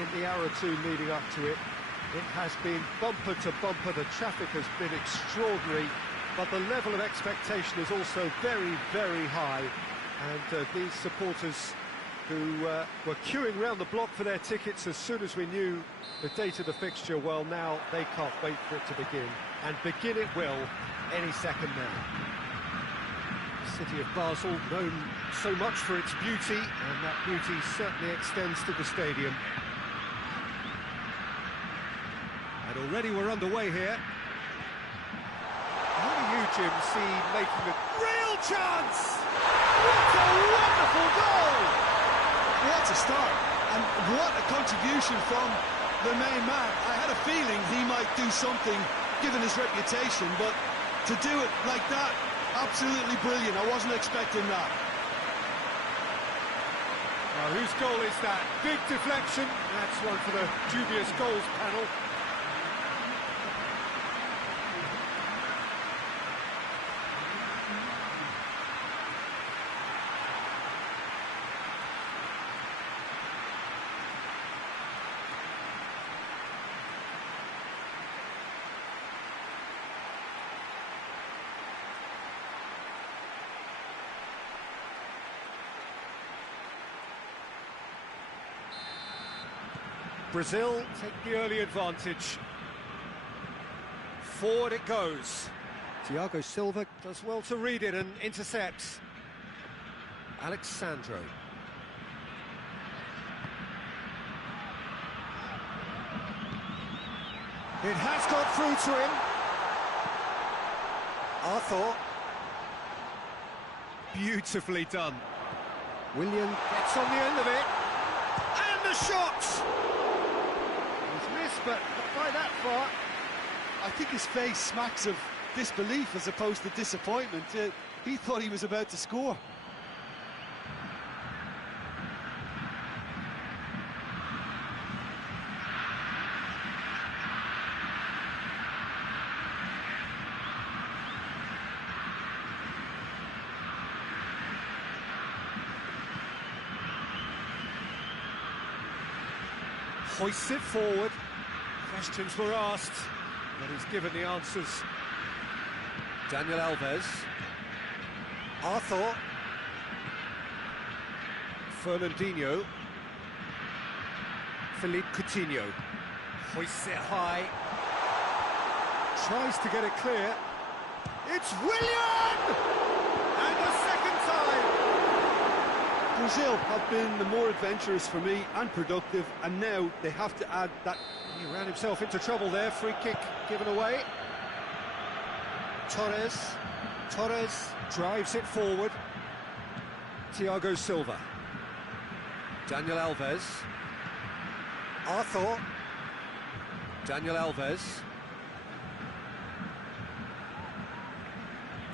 in the hour or two leading up to it. It has been bumper to bumper, the traffic has been extraordinary, but the level of expectation is also very, very high. And these supporters who were queuing round the block for their tickets as soon as we knew the date of the fixture, well, now they can't wait for it to begin. And begin it will any second now. The city of Basel, known so much for its beauty, and that beauty certainly extends to the stadium. And already we're underway here. Who do you, Jim, see making a real chance? What a wonderful goal! What a start, and what a contribution from the main man. I had a feeling he might do something, given his reputation, but to do it like that, absolutely brilliant. I wasn't expecting that. Now, whose goal is that? Big deflection. That's one for the dubious goals panel. Brazil take the early advantage. Forward it goes. Thiago Silva does well to read it and intercepts. Alexandro. It has got through to him. Arthur. Beautifully done. William gets on the end of it. And the shot! But not by that far. I think his face smacks of disbelief as opposed to disappointment. He thought he was about to score. Hoists it forward. Questions were asked, but he's given the answers. Daniel Alves. Arthur. Fernandinho. Philippe Coutinho. Hoists it high. Tries to get it clear. It's Willian! And the second time! Brazil have been the more adventurous for me and productive, and now they have to add that. He ran himself into trouble there. Free kick given away. Torres drives it forward. Thiago Silva. Daniel Alves. Arthur. Daniel Alves.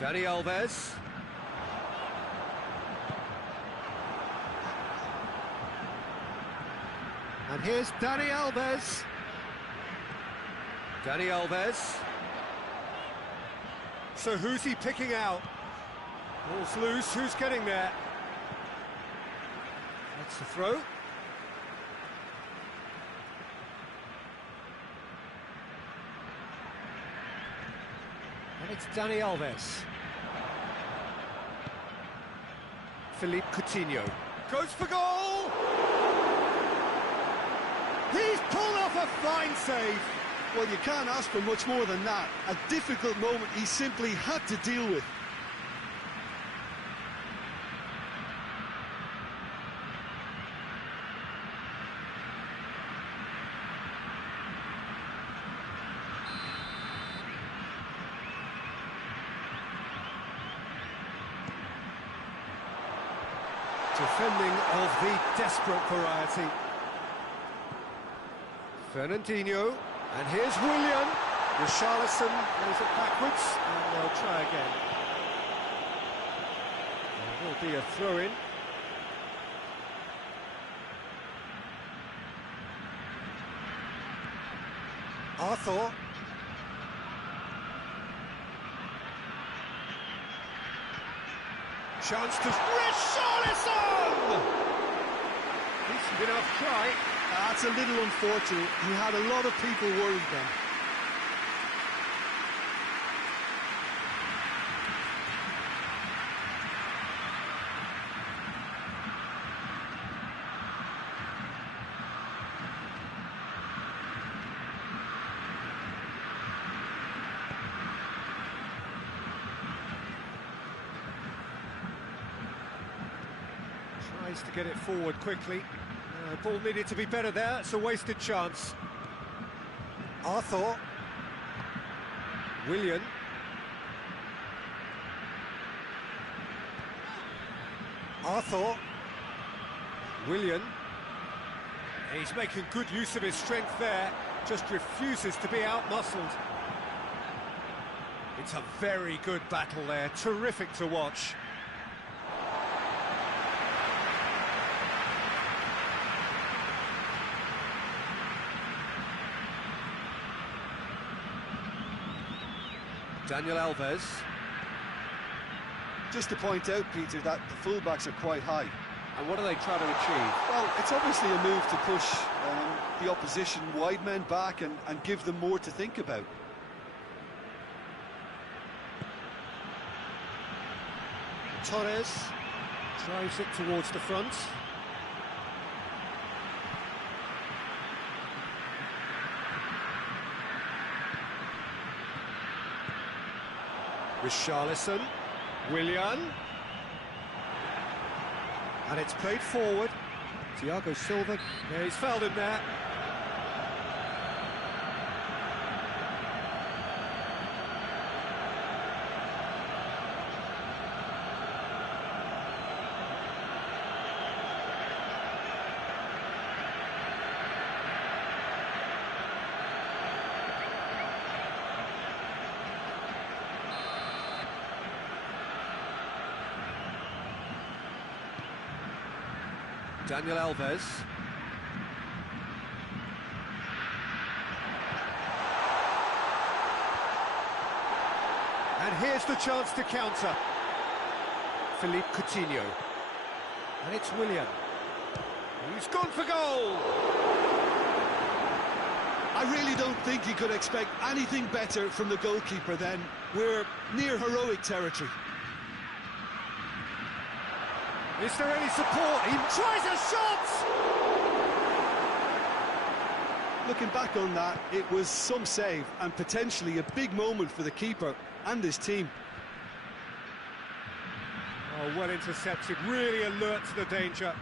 Dani Alves. And here's Dani Alves. Dani Alves. So who's he picking out? Ball's loose, who's getting there? That's the throw. And it's Dani Alves. Philippe Coutinho. Goes for goal! He's pulled off a fine save. Well, you can't ask for much more than that. A difficult moment he simply had to deal with. Defending of the desperate variety. Fernandinho, and here's Willian. Richarlison plays it backwards, and they'll try again. There will be a throw-in. Arthur. Chance to Richarlison! Decent enough try. That's a little unfortunate. He had a lot of people worried then. Tries to get it forward quickly. Ball needed to be better there. It's a wasted chance. Arthur. Willian. Arthur. Willian. He's making good use of his strength there. Just refuses to be out-muscled. It's a very good battle there. Terrific to watch. Daniel Alves. Just to point out, Peter, that the fullbacks are quite high. And what are they trying to achieve? Well, it's obviously a move to push the opposition wide men back and give them more to think about. Torres drives it towards the front. Richarlison, Willian, and it's played forward. Thiago Silva, yeah, he's fouled him there. Daniel Alves. And here's the chance to counter. Philippe Coutinho. And it's Willian. He's gone for goal! I really don't think you could expect anything better from the goalkeeper then. We're near heroic territory. Is there any support? He tries a shot! Looking back on that, it was some save and potentially a big moment for the keeper and his team. Oh, well intercepted, really alert to the danger.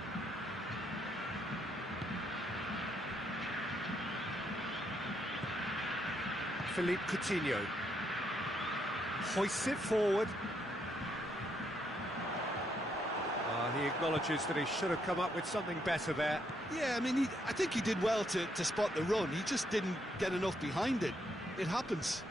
Philippe Coutinho hoists it forward. He acknowledges that he should have come up with something better there. Yeah, I mean, I think he did well to spot the run. He just didn't get enough behind it. It happens.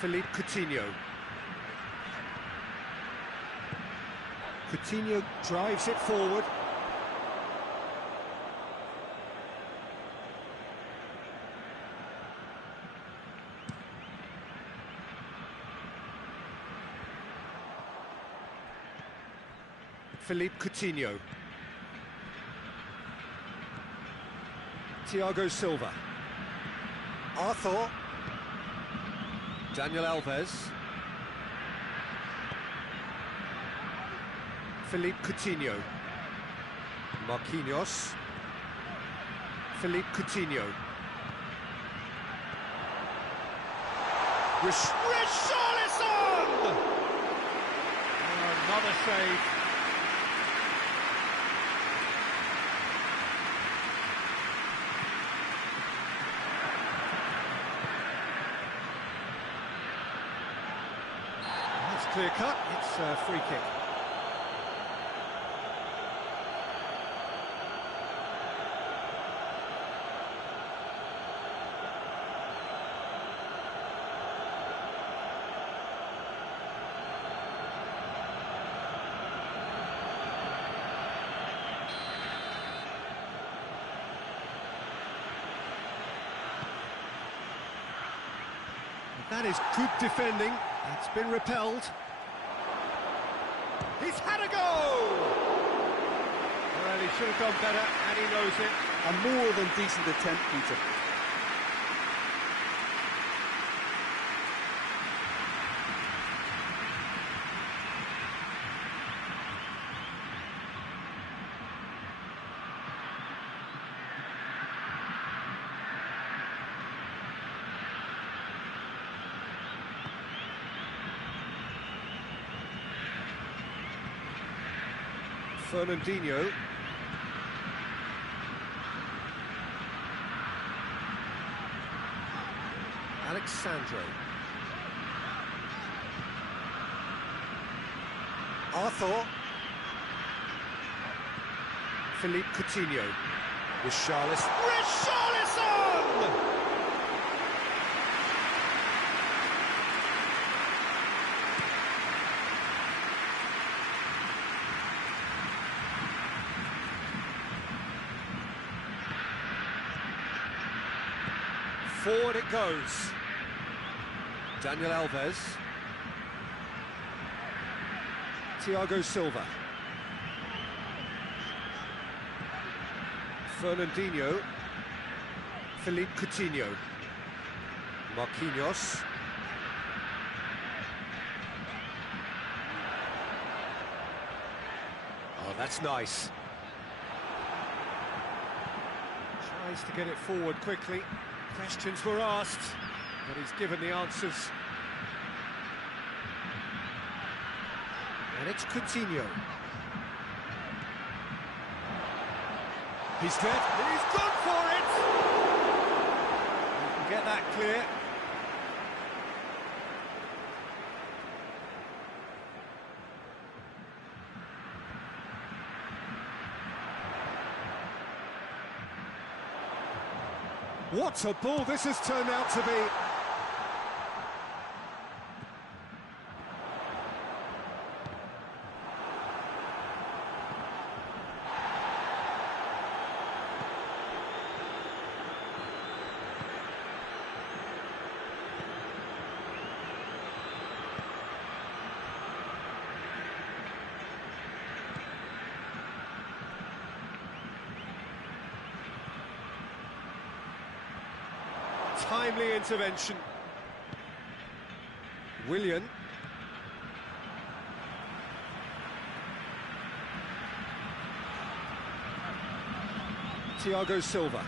Philippe Coutinho. Coutinho drives it forward. Philippe Coutinho. Thiago Silva. Arthur. Daniel Alves. Philippe Coutinho. Marquinhos. Philippe Coutinho. Richarlison! Another save. Clear cut, it's a free kick. That is good defending. It's been repelled. He's had a go! Well, he should have done better, and he knows it. A more than decent attempt, Peter. Fernandinho. Alexandro. Arthur. Philippe Coutinho. Richarlison. Richarlison! Forward it goes. Daniel Alves. Thiago Silva. Fernandinho. Philippe Coutinho. Marquinhos. Oh, that's nice. Tries to get it forward quickly. Questions were asked, but he's given the answers. And it's Coutinho. He's dead. He's gone for it! You can get that clear. What a ball this has turned out to be. Timely intervention. Willian. Thiago Silva.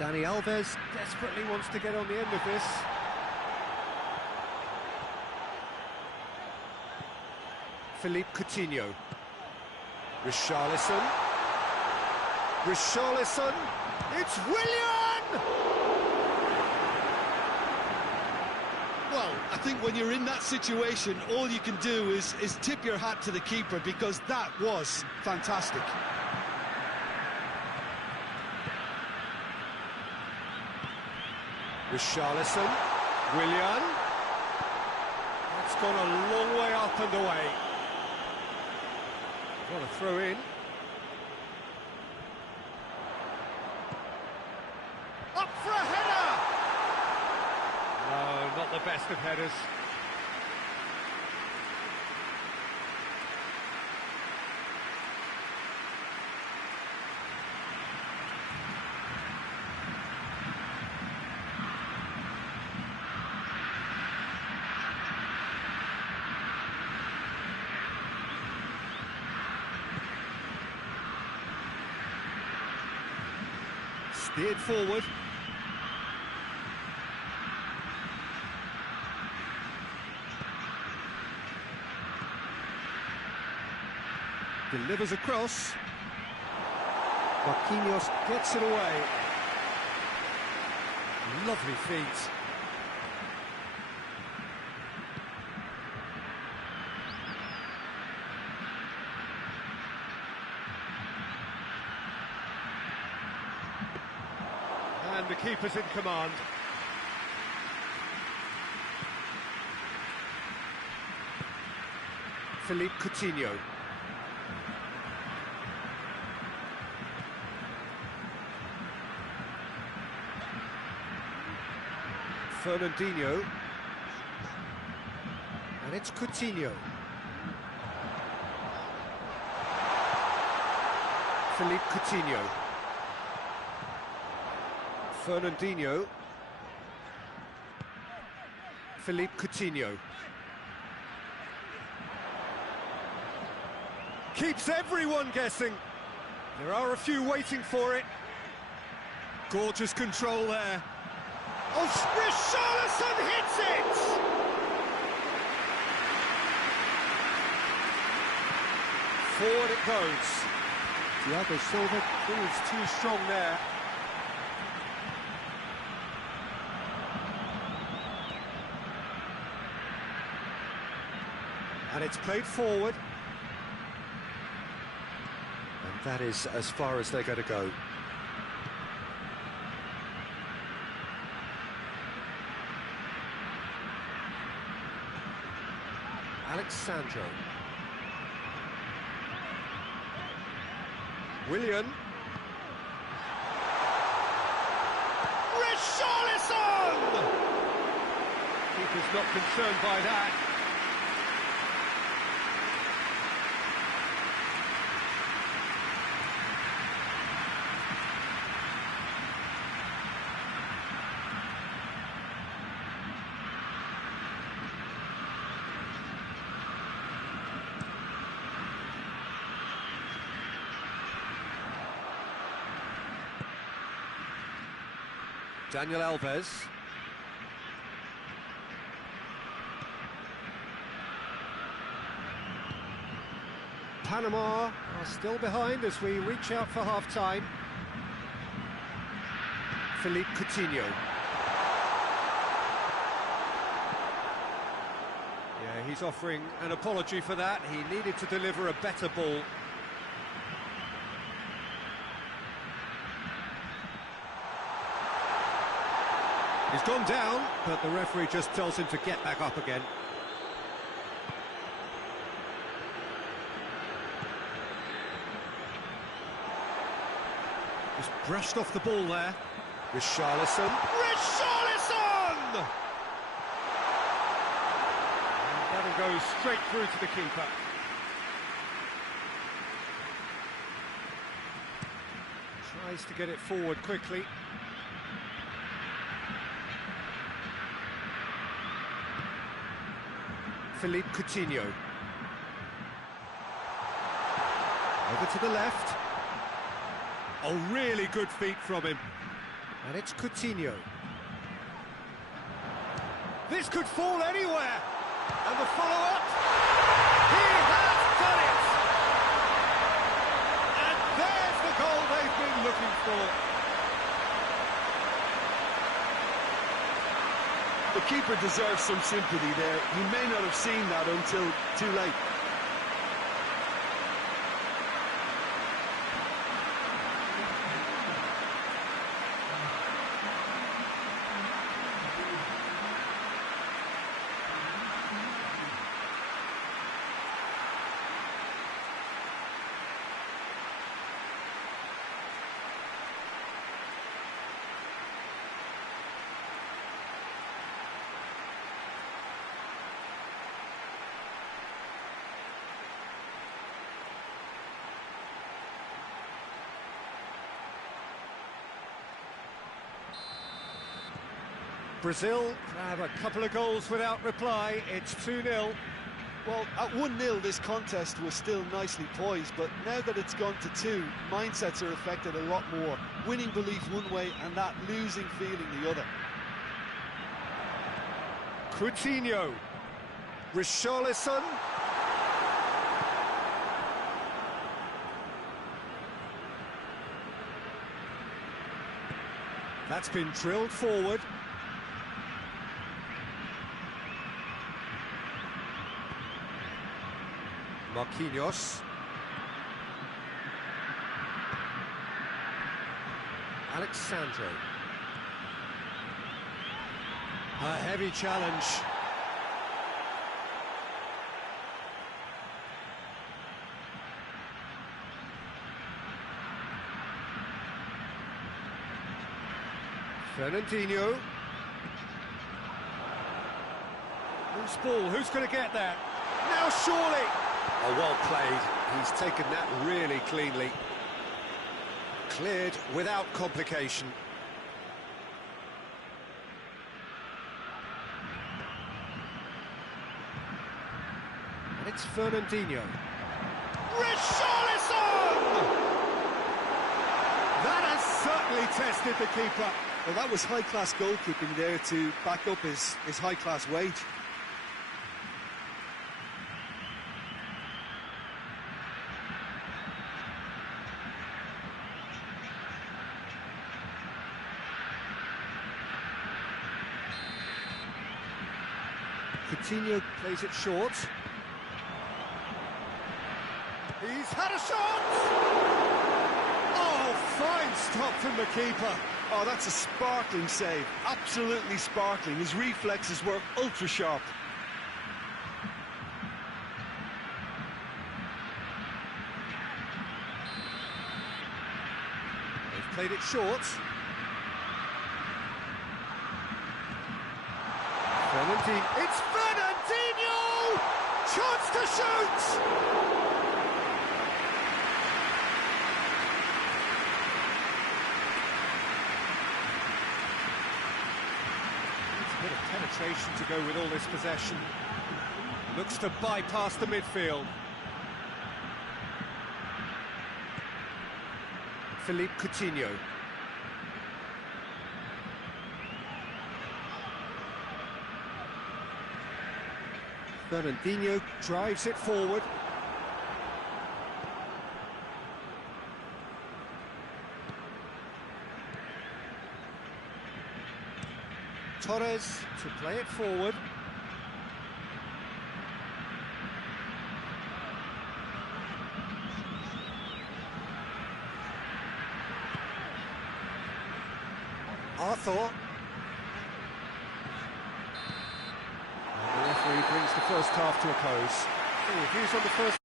Dani Alves desperately wants to get on the end of this. Philippe Coutinho. Richarlison. Richarlison. It's Willian! Well, I think when you're in that situation, all you can do is tip your hat to the keeper, because that was fantastic. Richarlison. Willian. That's gone a long way up and away. What a throw in. Up for a header! No, not the best of headers. Steered forward. Delivers across. Marquinhos gets it away. Lovely feet. And the keeper's in command. Philippe Coutinho. Fernandinho. And it's Coutinho. Philippe Coutinho. Fernandinho. Philippe Coutinho. Keeps everyone guessing. There are a few waiting for it. Gorgeous control there. Oh, Richarlison hits it! Forward it goes. Thiago Silva proves too strong there. And it's played forward. And that is as far as they're going to go. Alexandro. Willian. Richarlison! Keeper's not concerned by that. Daniel Alves. Panama are still behind as we reach out for half-time. Philippe Coutinho. Yeah, he's offering an apology for that. He needed to deliver a better ball. He's gone down, but the referee just tells him to get back up again. Just brushed off the ball there. Richarlison. Richarlison! And that'll go straight through to the keeper. Tries to get it forward quickly. Philippe Coutinho. Over to the left. Oh, really good feet from him. And it's Coutinho. This could fall anywhere. And the follow-up. He has done it! And there's the goal they've been looking for. The keeper deserves some sympathy there. He may not have seen that until too late. Brazil have a couple of goals without reply. It's 2-0. Well, at 1-0 this contest was still nicely poised, but now that it's gone to 2, mindsets are affected a lot more. Winning belief one way and that losing feeling the other. Coutinho. Richarlison. That's been drilled forward. Marquinhos. Alexandro. A heavy challenge. Fernandinho. Loose ball, who's going to get there? Now surely! Oh, well played. He's taken that really cleanly. Cleared without complication. And it's Fernandinho. Richarlison! That has certainly tested the keeper. Well, that was high-class goalkeeping there to back up his high-class wage. Coutinho plays it short. He's had a shot! Oh, fine stop from the keeper. Oh, that's a sparkling save. Absolutely sparkling. His reflexes were ultra-sharp. They've played it short. Fernandinho. It's Fernandinho! Chance to shoot! It's a bit of penetration to go with all this possession. Looks to bypass the midfield. Philippe Coutinho. Fernandinho drives it forward. Torres to play it forward. Arthur. He brings the first half to a close. Views on the first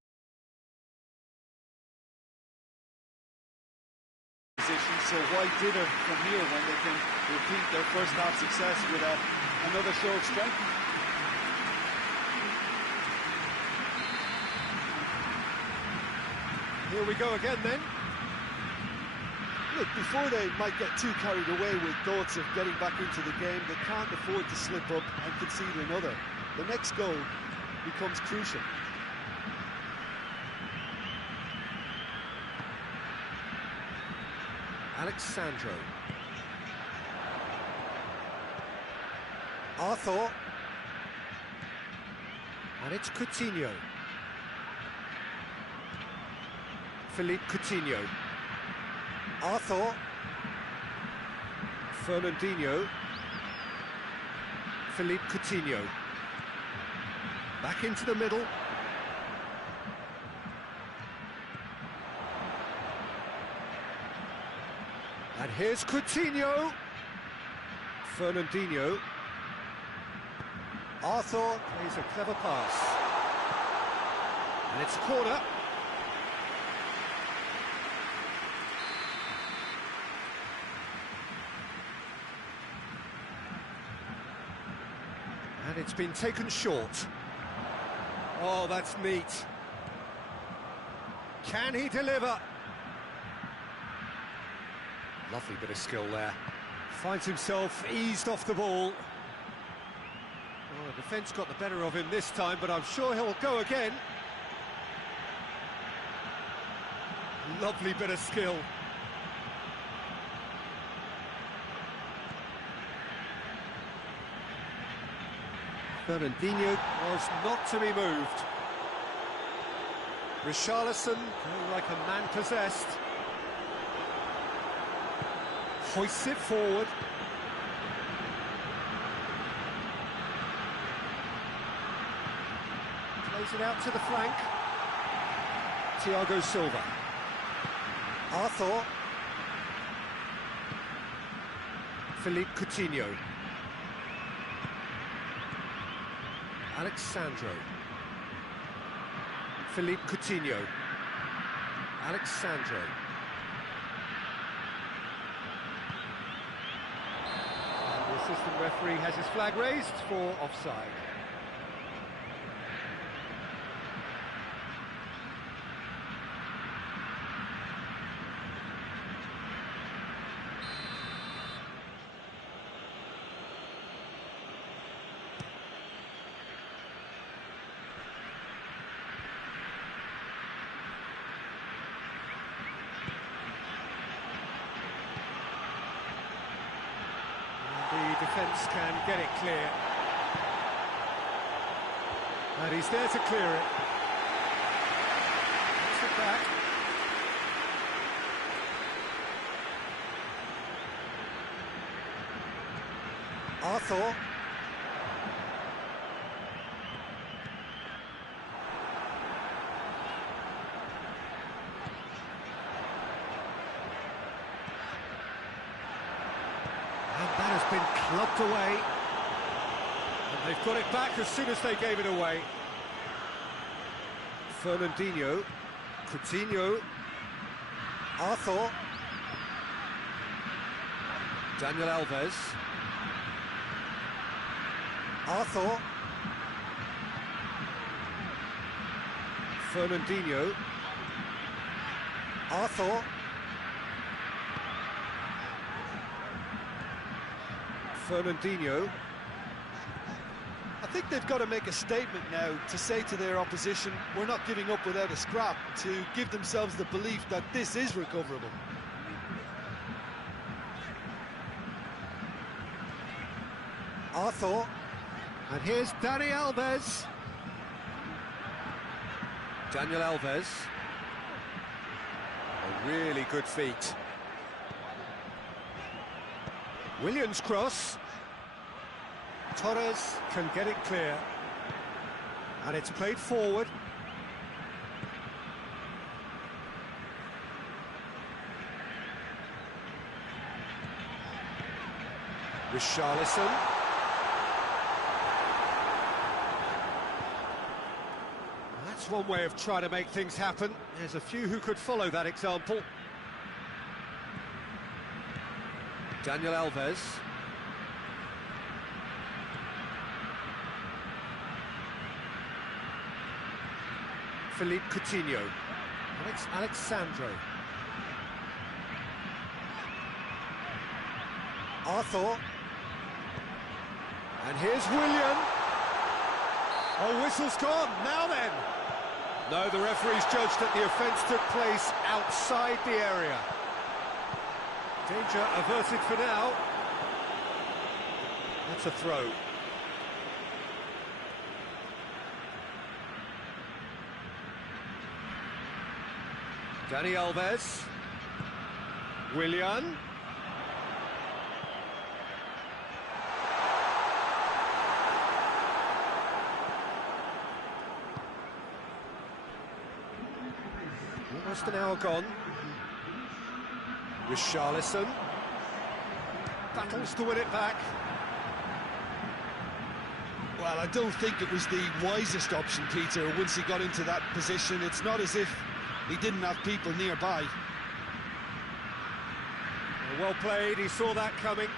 position, so why dither from here when they can repeat their first half success with another show of strength? Here we go again then. Look, before they might get too carried away with thoughts of getting back into the game, they can't afford to slip up and concede another. The next goal becomes crucial. Alexandro. Arthur. And it's Coutinho. Philippe Coutinho. Arthur. Fernandinho. Philippe Coutinho. Back into the middle. And here's Coutinho. Fernandinho. Arthur plays a clever pass. And it's a corner. And it's been taken short. Oh, that's neat. Can he deliver? Lovely bit of skill there. Finds himself eased off the ball. Oh, the defence got the better of him this time, but I'm sure he'll go again. Lovely bit of skill. Fernandinho was not to be moved. Richarlison, like a man possessed. Hoists it forward. Plays it out to the flank. Thiago Silva. Arthur. Philippe Coutinho. Alexandro. Philippe Coutinho. Alexandro. And the assistant referee has his flag raised for offside. defence can get it clear. And he's there to clear it. Puts it back. Arthur. And that has been clubbed away. And they've got it back as soon as they gave it away. Fernandinho, Coutinho, Arthur, Daniel Alves, Arthur, Fernandinho, Arthur, Fernandinho. I think they've got to make a statement now to say to their opposition, we're not giving up without a scrap, to give themselves the belief that this is recoverable. Arthur, and here's Dani Alves. Daniel Alves. A really good feat. Williams cross. Torres can get it clear. And it's played forward. Richarlison. That's one way of trying to make things happen. There's a few who could follow that example. Daniel Alves. Philippe Coutinho. Alexandro. Arthur. And here's Willian. Oh, whistle's gone. Now then. No, the referee's judged that the offence took place outside the area. Danger averted for now. That's a throw. Dani Alves. Willian. Almost an hour gone. Richarlison. Battles to win it back. Well, I don't think it was the wisest option, Peter, once he got into that position. It's not as if he didn't have people nearby. Well played, he saw that coming.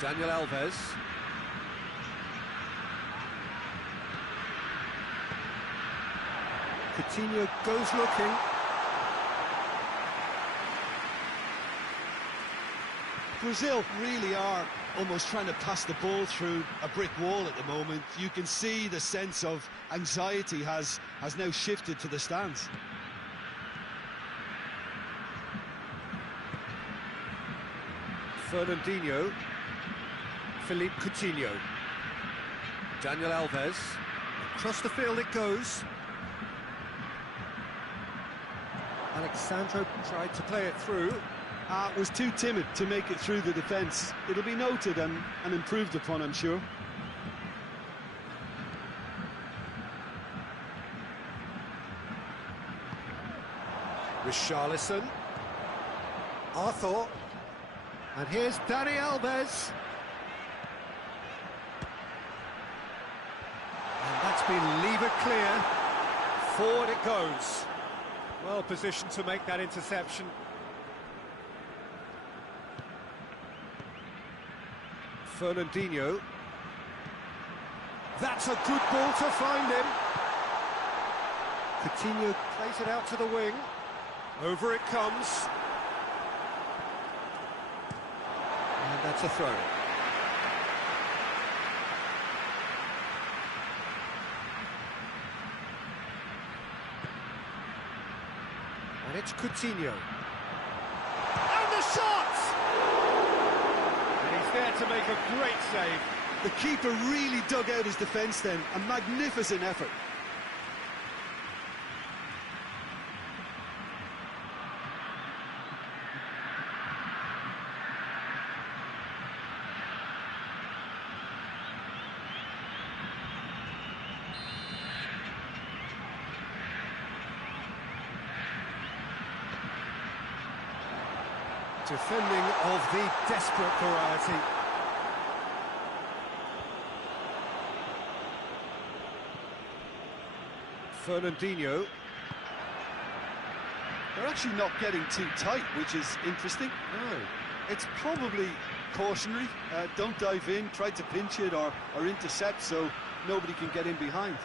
Daniel Alves. Coutinho goes looking. Brazil really are almost trying to pass the ball through a brick wall at the moment. You can see the sense of anxiety has now shifted to the stands. Fernandinho. Philippe Coutinho. Daniel Alves. Across the field it goes. Alexandro tried to play it through. Was too timid to make it through the defence. It'll be noted and improved upon, I'm sure. Richarlison. Arthur. And here's Dani Alves. And that's been levered clear. Forward it goes. Well positioned to make that interception. Fernandinho. That's a good ball to find him. Coutinho plays it out to the wing. Over it comes. And that's a throw. And it's Coutinho. And the shot! And he's there to make a great save. The keeper really dug out his defence then. A magnificent effort. Defending of the desperate variety. Fernandinho. They're actually not getting too tight, which is interesting. No. It's probably cautionary. Don't dive in, try to pinch it or intercept so nobody can get in behind.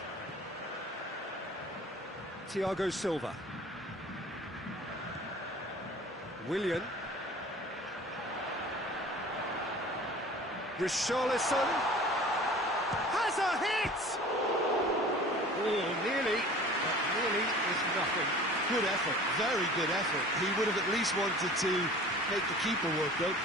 Thiago Silva. Willian. Richarlison has a hit! Oh, nearly, but nearly is nothing. Good effort, very good effort. He would have at least wanted to make the keeper work, though.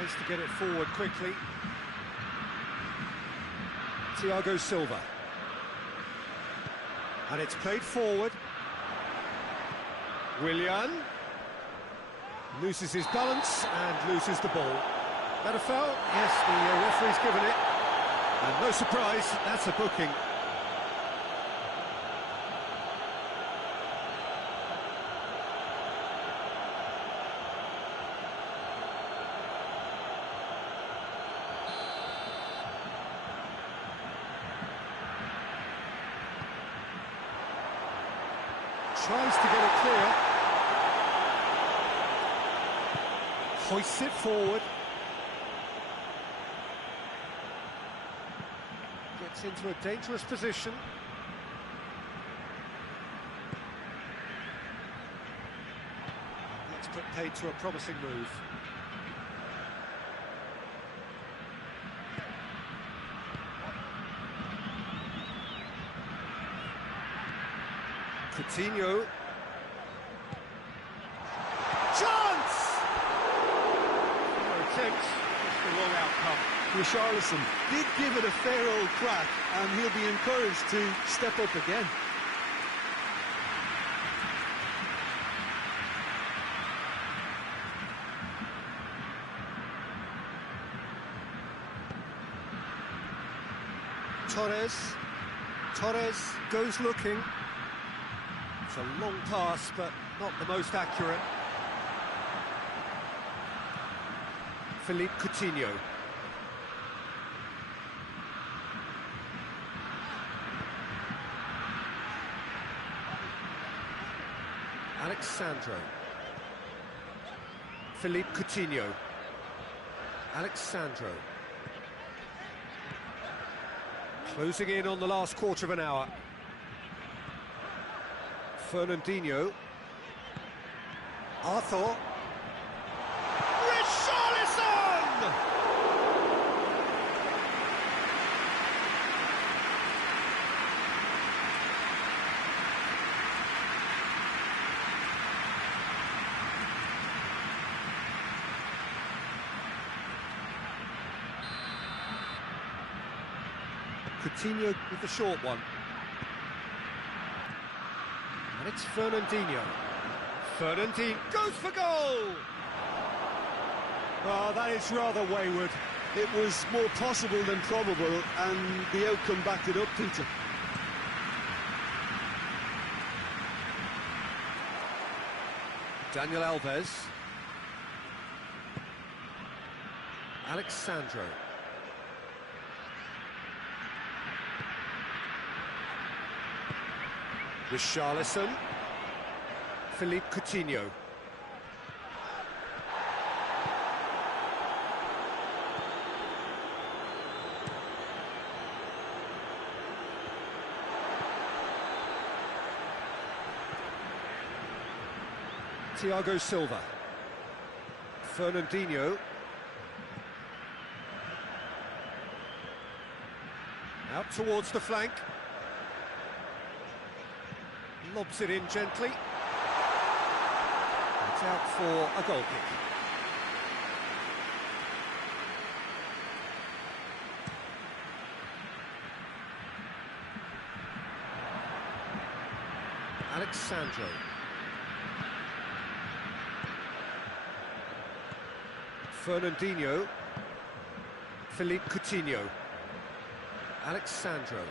Tries to get it forward quickly. Thiago Silva. And it's played forward. Willian loses his balance and loses the ball. That a foul? Yes, the referee's given it. And no surprise, that's a booking. Tries to get it clear. Hoists it forward. Gets into a dangerous position. Let's put paid to a promising move. Coutinho. Chance! No attempt, just the wrong outcome. Richarlison did give it a fair old crack, and he'll be encouraged to step up again. Torres goes looking. It's a long pass, but not the most accurate. Philippe Coutinho. Alexandro. Philippe Coutinho. Alexandro. Closing in on the last quarter of an hour. Fernandinho. Arthur. Richarlison! Coutinho with the short one. And it's Fernandinho. Fernandinho goes for goal! Oh, that is rather wayward. It was more possible than probable, and the outcome backed it up, Peter. Daniel Alves. Alexandro. Richarlison. Philippe Coutinho. Thiago Silva. Fernandinho. Out towards the flank. Lobs it in gently. It's out for a goal kick. Alexandro. Fernandinho. Philippe Coutinho. Alexandro.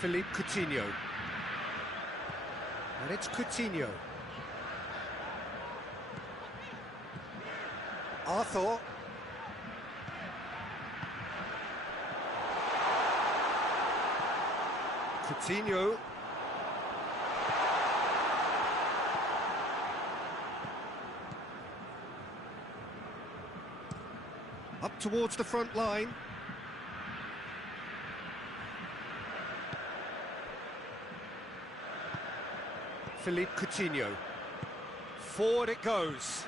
Philippe Coutinho. And it's Coutinho. Arthur. Coutinho. Up towards the front line. Philippe Coutinho. Forward it goes.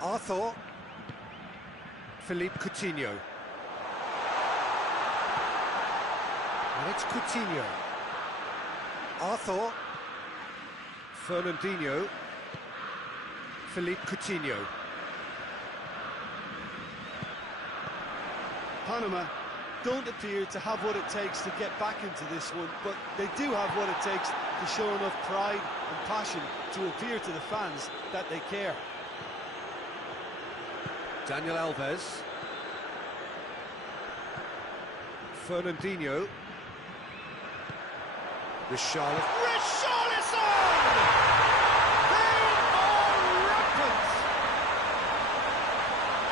Arthur. Philippe Coutinho. And it's Coutinho. Arthur. Fernandinho. Philippe Coutinho. Panama don't appear to have what it takes to get back into this one, but they do have what it takes to show enough pride and passion to appear to the fans that they care. Daniel Alves. Fernandinho. Richarlison! They are rampant!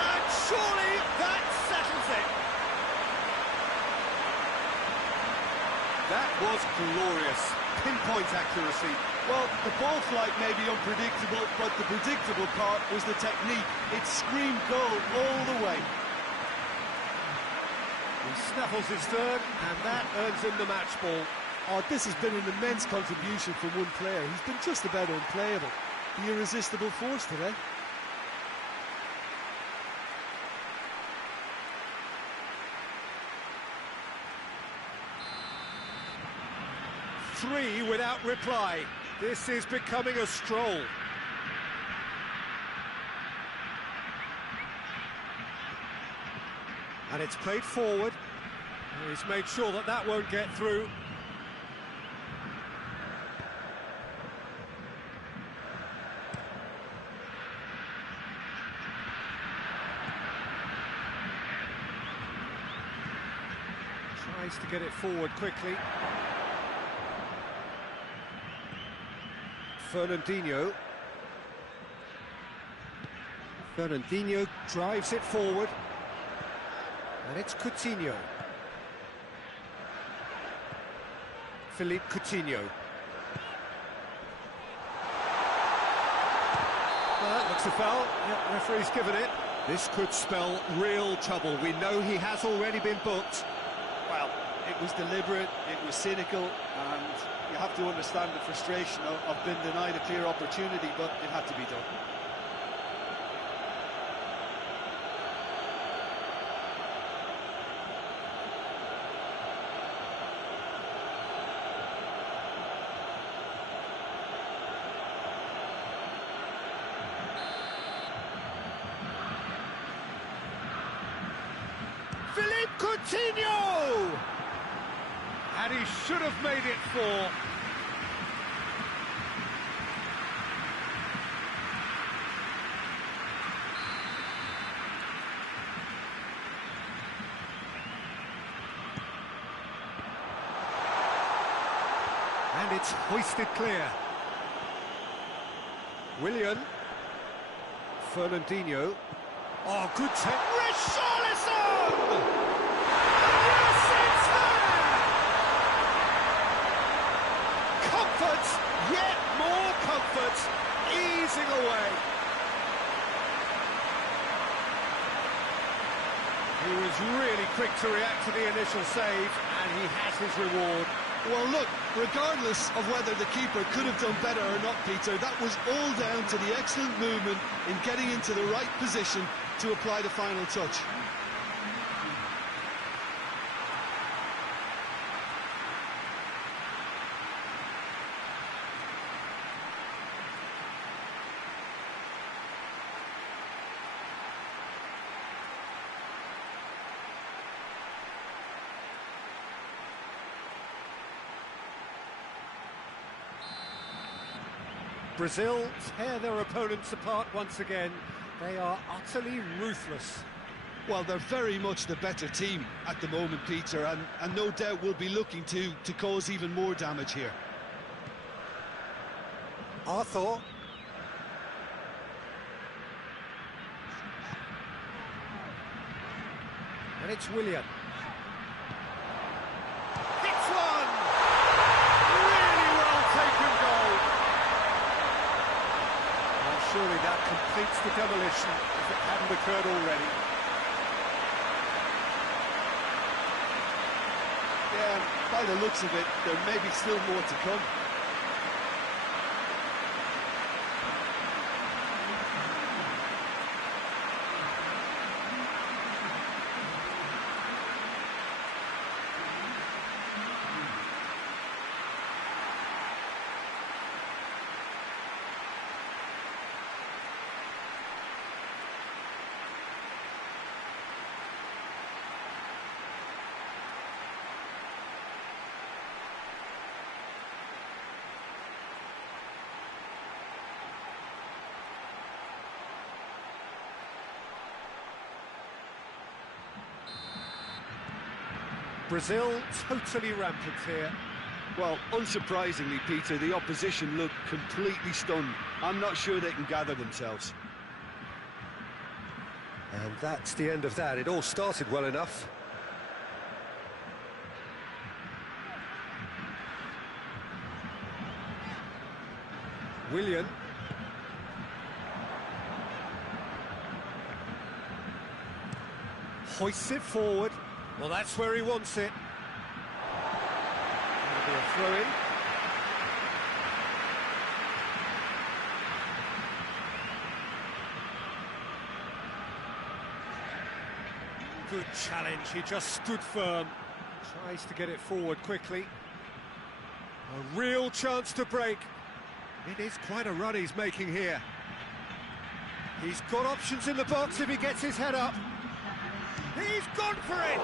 And surely that settles it. That was glorious. Pinpoint accuracy. Well, the ball flight may be unpredictable, but the predictable part was the technique. It screamed goal all the way. He snaffles his third, and that earns him the match ball. Oh, this has been an immense contribution from one player. He's been just about unplayable. The irresistible force today. Three without reply. This is becoming a stroll. And it's played forward. He's made sure that that won't get through. Tries to get it forward quickly. Fernandinho. Fernandinho drives it forward. And it's Coutinho. Philippe Coutinho. Well, that looks a foul. Yeah, referee's given it. This could spell real trouble. We know he has already been booked. Well, it was deliberate, it was cynical, and you have to understand the frustration of being denied a clear opportunity, but it had to be done. Philippe Coutinho! And he should have made it four. And it's hoisted clear. Willian. Fernandinho. Oh, good take. Richarlison! Yes, it's there! Comfort, yet more comfort, easing away. He was really quick to react to the initial save, and he has his reward. Well, look, regardless of whether the keeper could have done better or not, Peter, that was all down to the excellent movement in getting into the right position to apply the final touch. Brazil tear their opponents apart once again. They are utterly ruthless. Well, they're very much the better team at the moment, Peter, and no doubt will be looking to cause even more damage here. Arthur. And it's Willian. It's one! Really well taken goal. Well, surely that completes the demolition if it hadn't occurred already. Yeah, by the looks of it, there may be still more to come. Brazil totally rampant here. Well, unsurprisingly, Peter, the opposition look completely stunned. I'm not sure they can gather themselves. And that's the end of that. It all started well enough. Willian. Hoists it forward. Well, that's where he wants it. That'll be a throw-in. Good challenge, he just stood firm. Tries to get it forward quickly. A real chance to break. It is quite a run he's making here. He's got options in the box if he gets his head up. He's gone for it!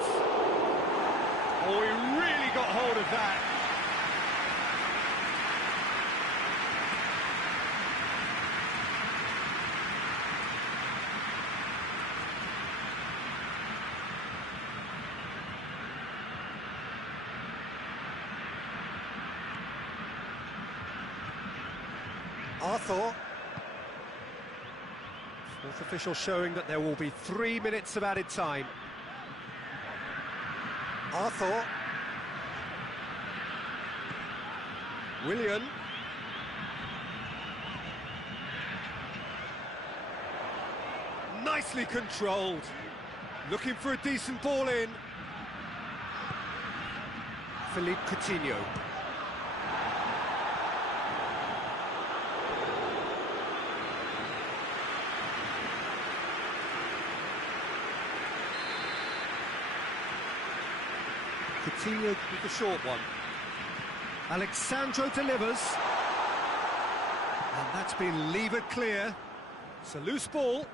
Oh, he really got hold of that. Arthur. Fourth official showing that there will be 3 minutes of added time. Arthur. Willian. Nicely controlled. Looking for a decent ball in. Philippe Coutinho. Coutinho with the short one. Alexandro delivers. And that's been levered clear. It's a loose ball.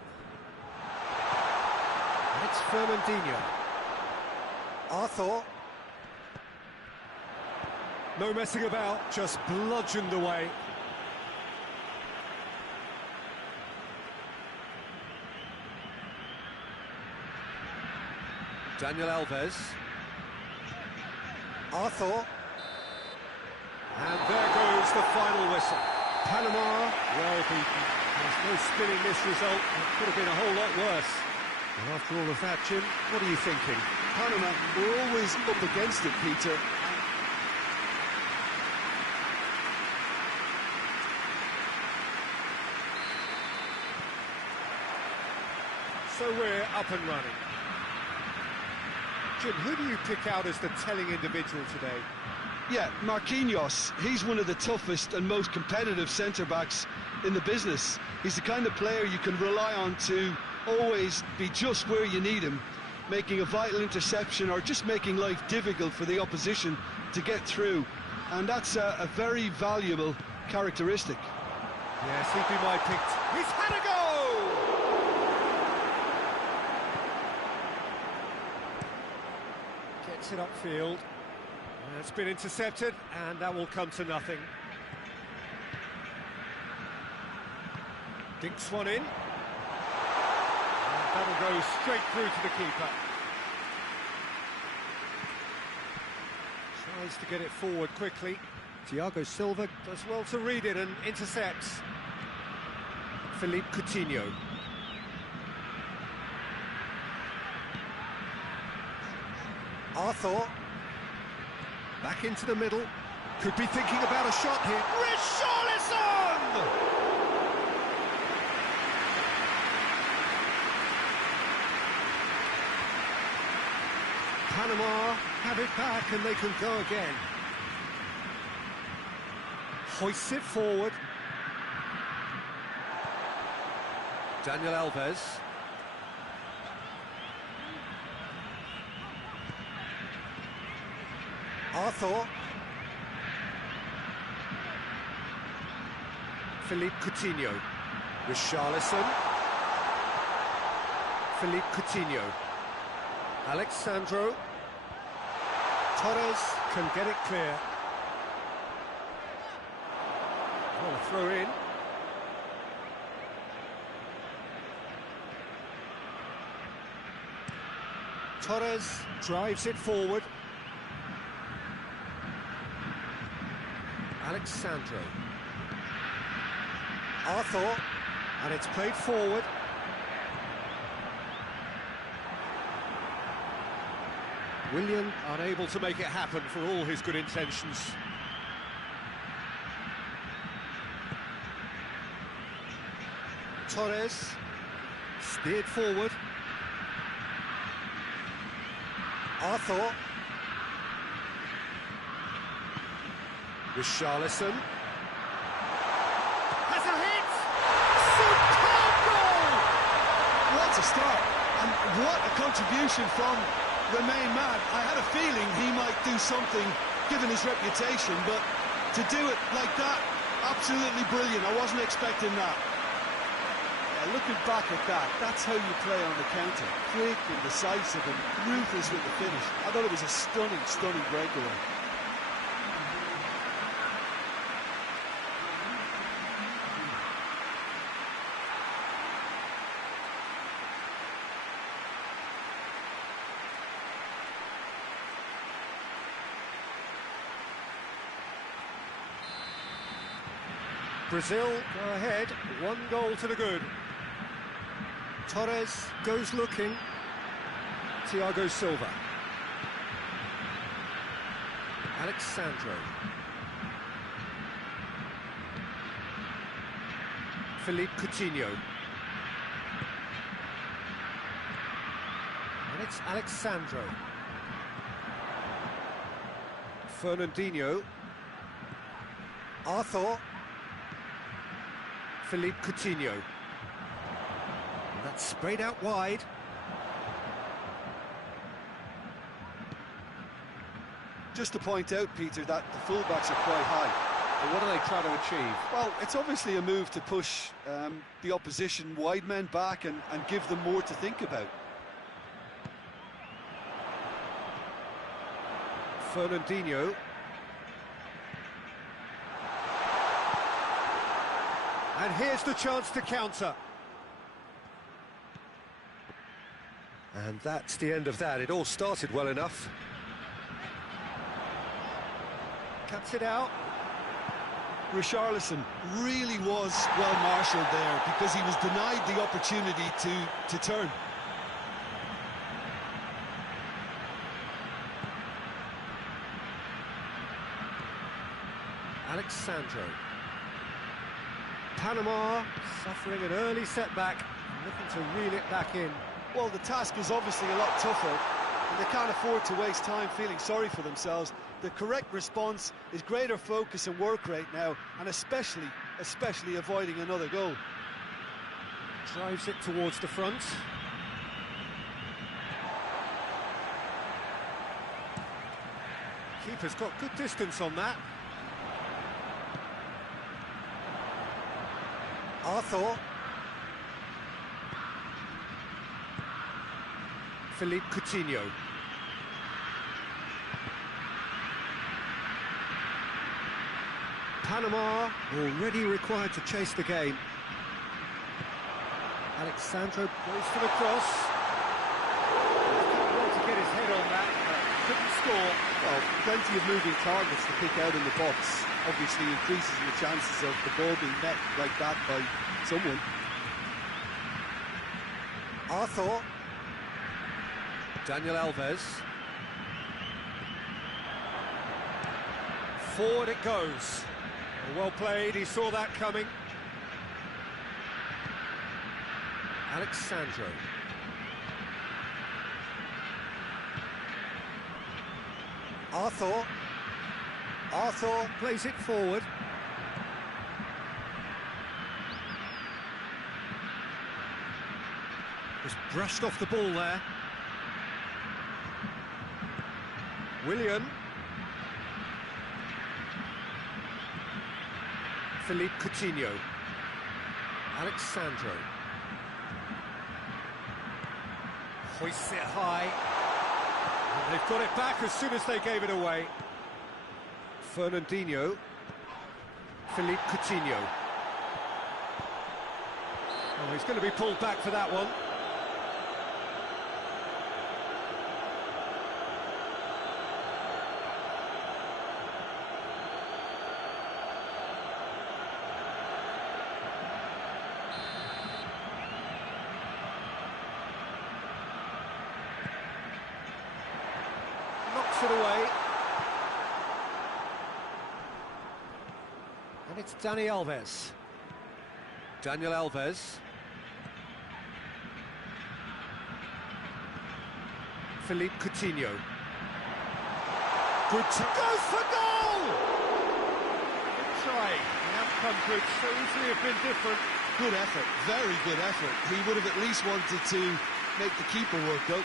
And it's Fernandinho. Arthur. No messing about, just bludgeoned away. Daniel Alves. Arthur. And there goes the final whistle. Panama, well beaten. There's no spinning this result. It could have been a whole lot worse. And after all of that, Jim, what are you thinking? Panama were always up against it, Peter. So we're up and running. Jim, who do you pick out as the telling individual today? Yeah, Marquinhos, he's one of the toughest and most competitive centre-backs in the business. He's the kind of player you can rely on to always be just where you need him, making a vital interception or just making life difficult for the opposition to get through. And that's a very valuable characteristic. Yes, he'd be my pick. He's had a go! Gets it upfield. It's been intercepted, and that will come to nothing. Dinks one in. And that'll go straight through to the keeper. Tries to get it forward quickly. Thiago Silva does well to read it and intercepts. Philippe Coutinho. Arthur. Back into the middle. Could be thinking about a shot here. Richarlison! Panama have it back and they can go again. Hoists it forward. Daniel Alves. Arthur. Philippe Coutinho. Richarlison. Philippe Coutinho. Alexandro. Torres can get it clear. Well, a throw in. Torres drives it forward. Alexandro. Arthur. And it's played forward. Willian unable to make it happen for all his good intentions. Torres steered forward. Arthur. Richarlison. Has a hit! Superb goal! What a start, and what a contribution from the main man. I had a feeling he might do something, given his reputation, but to do it like that, absolutely brilliant. I wasn't expecting that. Yeah, looking back at that, that's how you play on the counter. Quick and decisive and ruthless with the finish. I thought it was a stunning, stunning breakaway. Brazil go ahead, 1 goal to the good. Torres goes looking. Thiago Silva. Alexandro. Philippe Coutinho. And it's Alexandro. Fernandinho. Arthur. Philippe Coutinho. And that's sprayed out wide. Just to point out, Peter, that the fullbacks are quite high. And what are they trying to achieve? Well, it's obviously a move to push the opposition wide men back and give them more to think about. Fernandinho. And here's the chance to counter. And that's the end of that. It all started well enough. Cuts it out. Richarlison really was well marshalled there because he was denied the opportunity to turn. Alexandro. Panama suffering an early setback, looking to reel it back in. Well, the task is obviously a lot tougher, and they can't afford to waste time feeling sorry for themselves. The correct response is greater focus and work rate now, and especially avoiding another goal. Drives it towards the front. Keeper's got good distance on that. Arthur. Philippe Coutinho. Panama already required to chase the game. Alexandro goes for the cross. Well to get his head on that, couldn't score. Well, plenty of moving targets to pick out in the box. Obviously increases the chances of the ball being met like that by someone. Arthur. Daniel Alves. Forward it goes. Well played, he saw that coming. Alexandro. Arthur plays it forward. Just brushed off the ball there. Willian. Philippe Coutinho. Alexandro. Hoists it high. And they've got it back as soon as they gave it away. Fernandinho. Philippe Coutinho. Oh, he's going to be pulled back for that one. Knocks it away. And it's Dani Alves. Daniel Alves. Philippe Coutinho. Good goes for goal! Good try. The outcome could so easily have been different. Good effort, very good effort. He would have at least wanted to make the keeper work, though.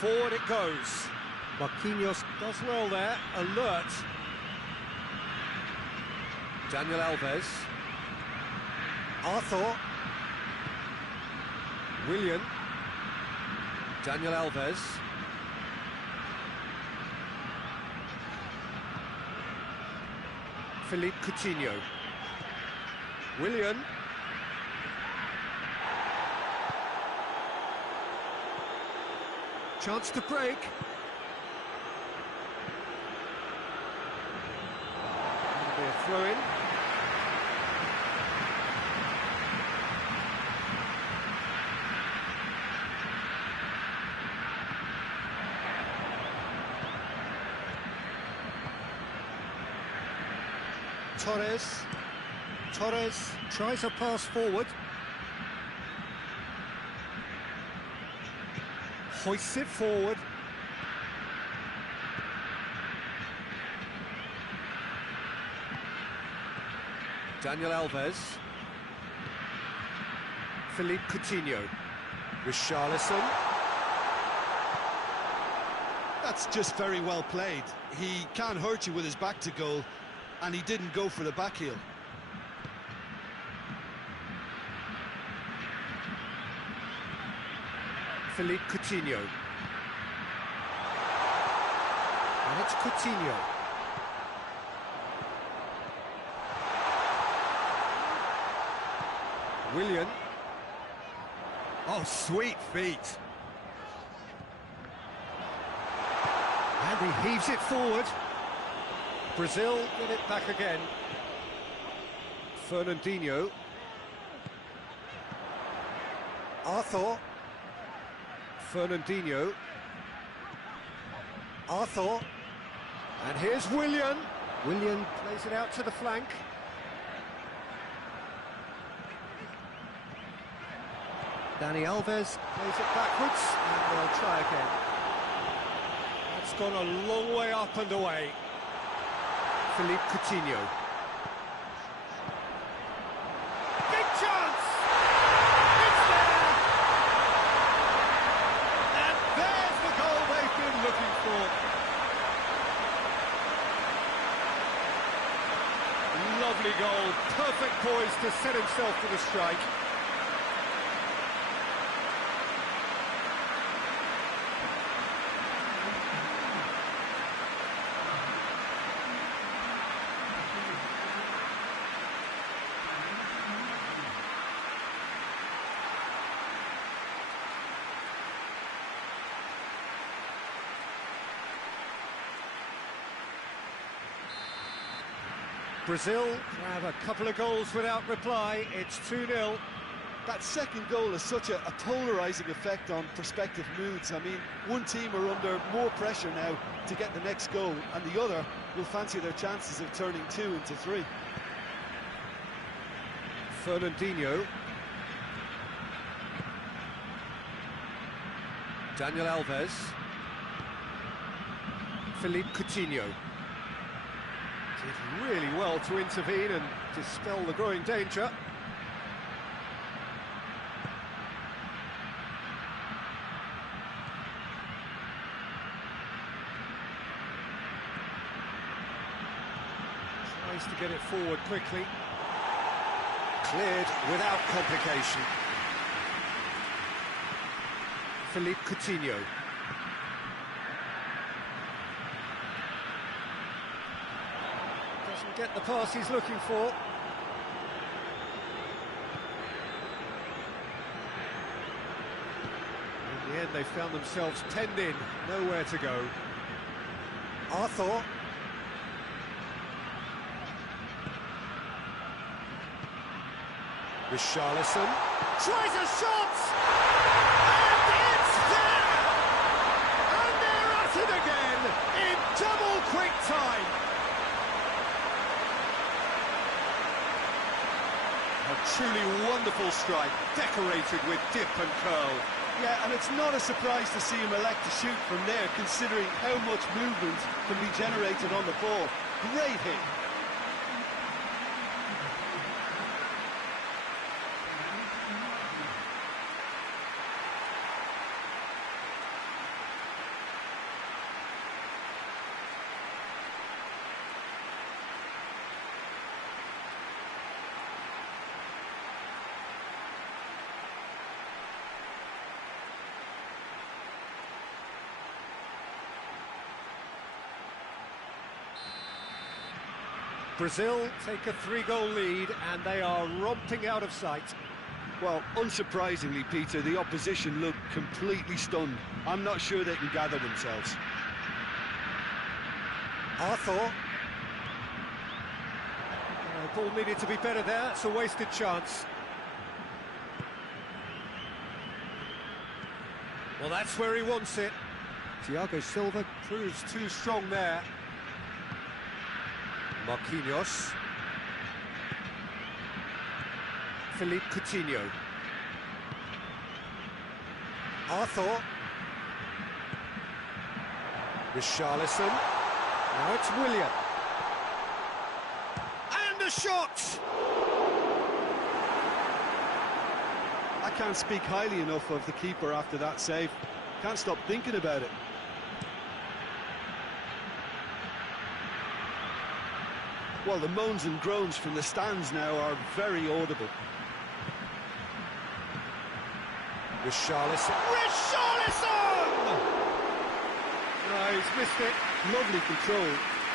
Forward it goes. Marquinhos does well there, alert. Daniel Alves. Arthur. Willian. Daniel Alves. Philippe Coutinho. Willian. Chance to break. That'll be a throw-in. Torres tries a pass forward. Hoists it forward. Daniel Alves. Philippe Coutinho. Richarlison. That's just very well played. He can't hurt you with his back to goal, and he didn't go for the back heel. Philippe Coutinho. And it's Coutinho. Willian. Oh, sweet feet. And he heaves it forward. Brazil get it back again. Fernandinho. Arthur. Fernandinho. Arthur. And here's Willian. Willian plays it out to the flank. Dani Alves plays it backwards, and they'll try again. That's gone a long way up and away. Philippe Coutinho. Big chance! It's there! And there's the goal they've been looking for. Lovely goal, perfect poise to set himself for the strike. Brazil have a couple of goals without reply. It's 2-0. That second goal has such a polarising effect on prospective moods. I mean, one team are under more pressure now to get the next goal, and the other will fancy their chances of turning 2 into 3. Fernandinho. Daniel Alves. Philippe Coutinho. Did really well to intervene and dispel the growing danger. Tries to get it forward quickly. Cleared without complication. Philippe Coutinho. Doesn't get the pass he's looking for. In the end, they found themselves penned in, nowhere to go. Arthur. Richarlison tries a shot, and it's there! And they're at it again in double quick time. A truly wonderful strike, decorated with dip and curl. Yeah, and it's not a surprise to see him elect to shoot from there, considering how much movement can be generated on the ball. Great hit. Brazil take a 3-goal lead, and they are romping out of sight. Well, unsurprisingly, Peter, the opposition look completely stunned. I'm not sure they can gather themselves. Arthur. Ball needed to be better there. It's a wasted chance. Well, that's where he wants it. Thiago Silva proves too strong there. Marquinhos. Philippe Coutinho. Arthur. Richarlison. Now it's Willian. And a shot! I can't speak highly enough of the keeper after that save. Can't stop thinking about it. Well, the moans and groans from the stands now are very audible. Richarlison. Richarlison! No, he's missed it. Lovely control.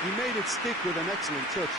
He made it stick with an excellent touch.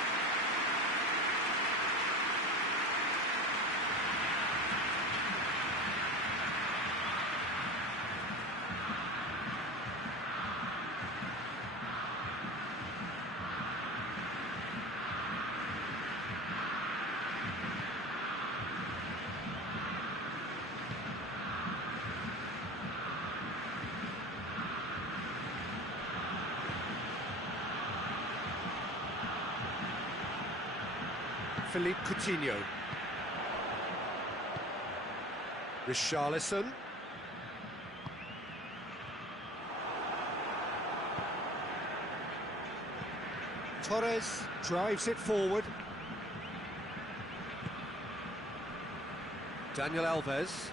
Philippe Coutinho. Richarlison. Torres drives it forward. Daniel Alves.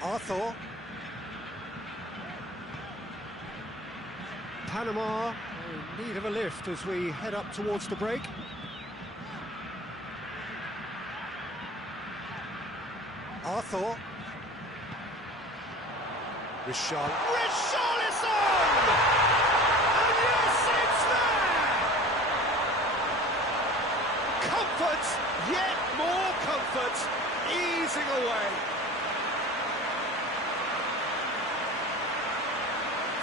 Arthur. Panama in need of a lift as we head up towards the break. Arthur. Richarlison! And yes, it's there! Comfort, yet more comfort, easing away.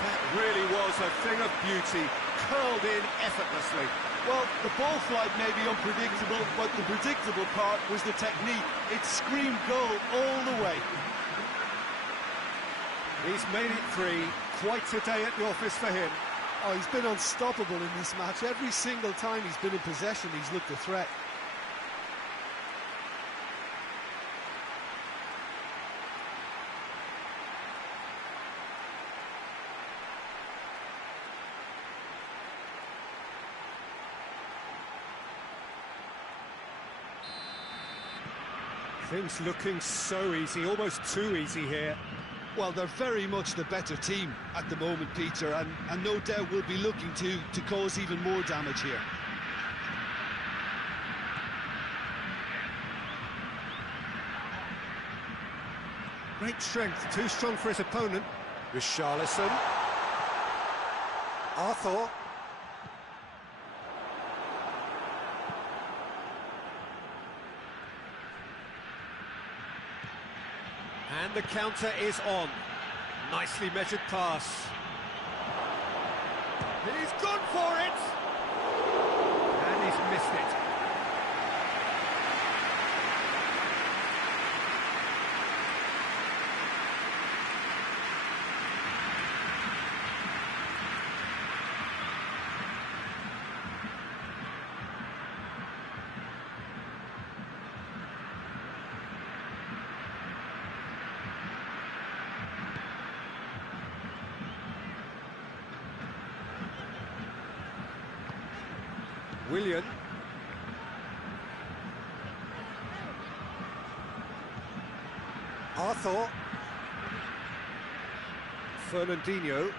That really was a thing of beauty, curled in effortlessly. Well, the ball flight may be unpredictable, but the predictable part was the technique. It screamed goal all the way. He's made it 3. Quite a day at the office for him. Oh, he's been unstoppable in this match. Every single time he's been in possession, he's looked a threat. Things looking so easy, almost too easy here. Well, they're very much the better team at the moment, Peter, and no doubt will be looking to cause even more damage here. Great strength, too strong for his opponent. Richarlison. Arthur. And the counter is on. Nicely measured pass. He's gone for it! And he's missed it. Willian. Arthur. Fernandinho. We've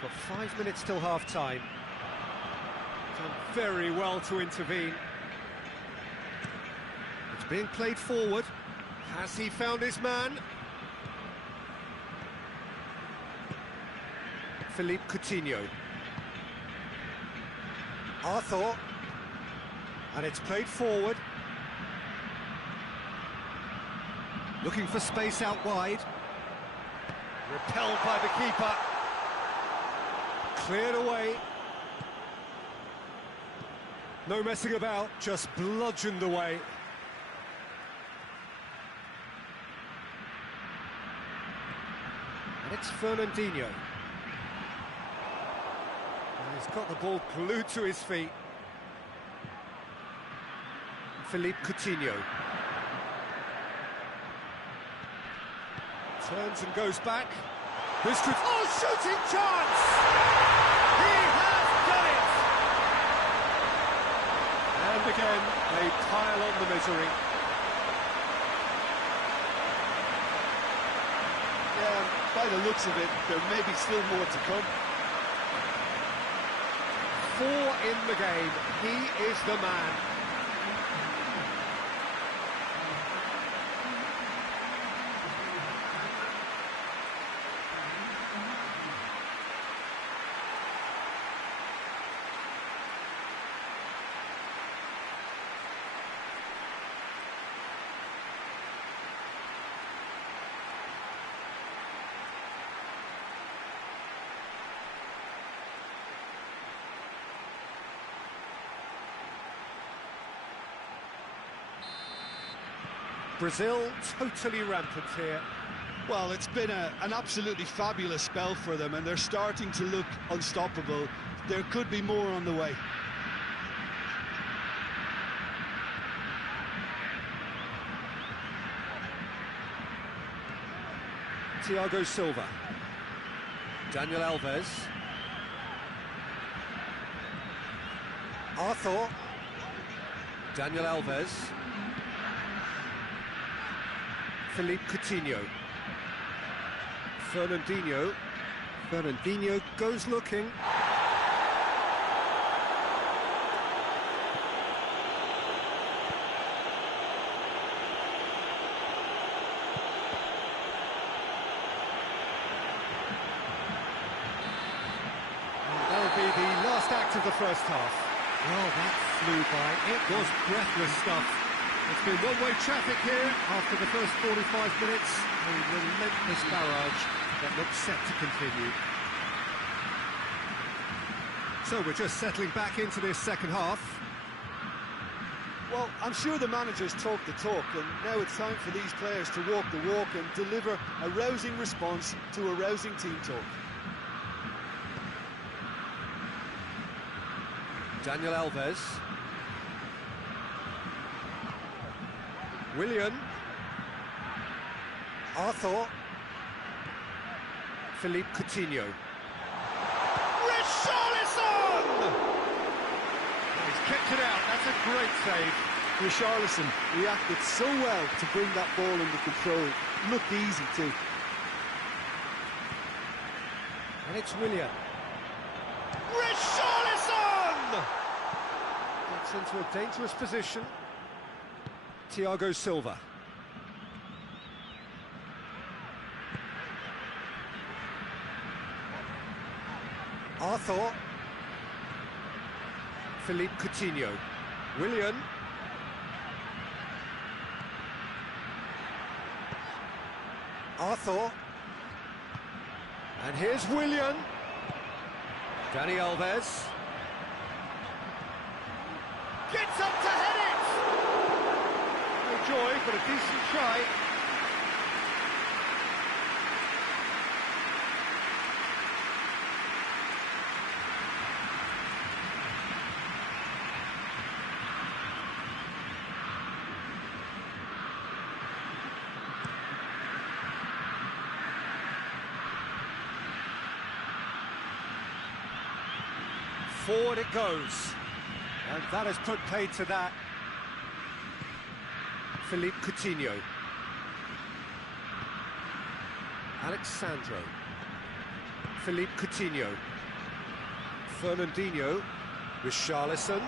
got 5 minutes till half-time. Done very well to intervene. It's being played forward. Has he found his man? Philippe Coutinho. Arthur, and it's played forward. Looking for space out wide. Repelled by the keeper. Cleared away. No messing about, just bludgeoned away. And it's Fernandinho. He's got the ball glued to his feet. Philippe Coutinho. Turns and goes back. This could... Oh, shooting chance! He has done it! And again, they pile on the misery. Yeah, by the looks of it, there may be still more to come. 4 in the game, he is the man. Brazil totally rampant here. Well, it's been an absolutely fabulous spell for them, and they're starting to look unstoppable. there could be more on the way. Thiago Silva. Daniel Alves. Arthur. Daniel Alves. Philippe Coutinho. Fernandinho. Fernandinho goes looking. That'll be the last act of the first half. Well, that flew by. It was breathless stuff. It's been one-way traffic here after the first 45 minutes. A relentless barrage that looks set to continue. So we're just settling back into this second half. Well, I'm sure the managers talk the talk, and now it's time for these players to walk the walk and deliver a rousing response to a rousing team talk. Daniel Alves. Willian. Arthur. Philippe Coutinho. Richarlison! He's kicked it out, that's a great save. Richarlison reacted so well to bring that ball under control. Looked easy too. And it's Willian. Richarlison! Gets into a dangerous position. Thiago Silva. Arthur. Philippe Coutinho. Willian. Arthur. And here's Willian. Dani Alves. Gets up to head it! No joy, but a decent try. Forward it goes, and that has put paid to that. Philippe Coutinho. Alexandro. Philippe Coutinho. Fernandinho. Richarlison.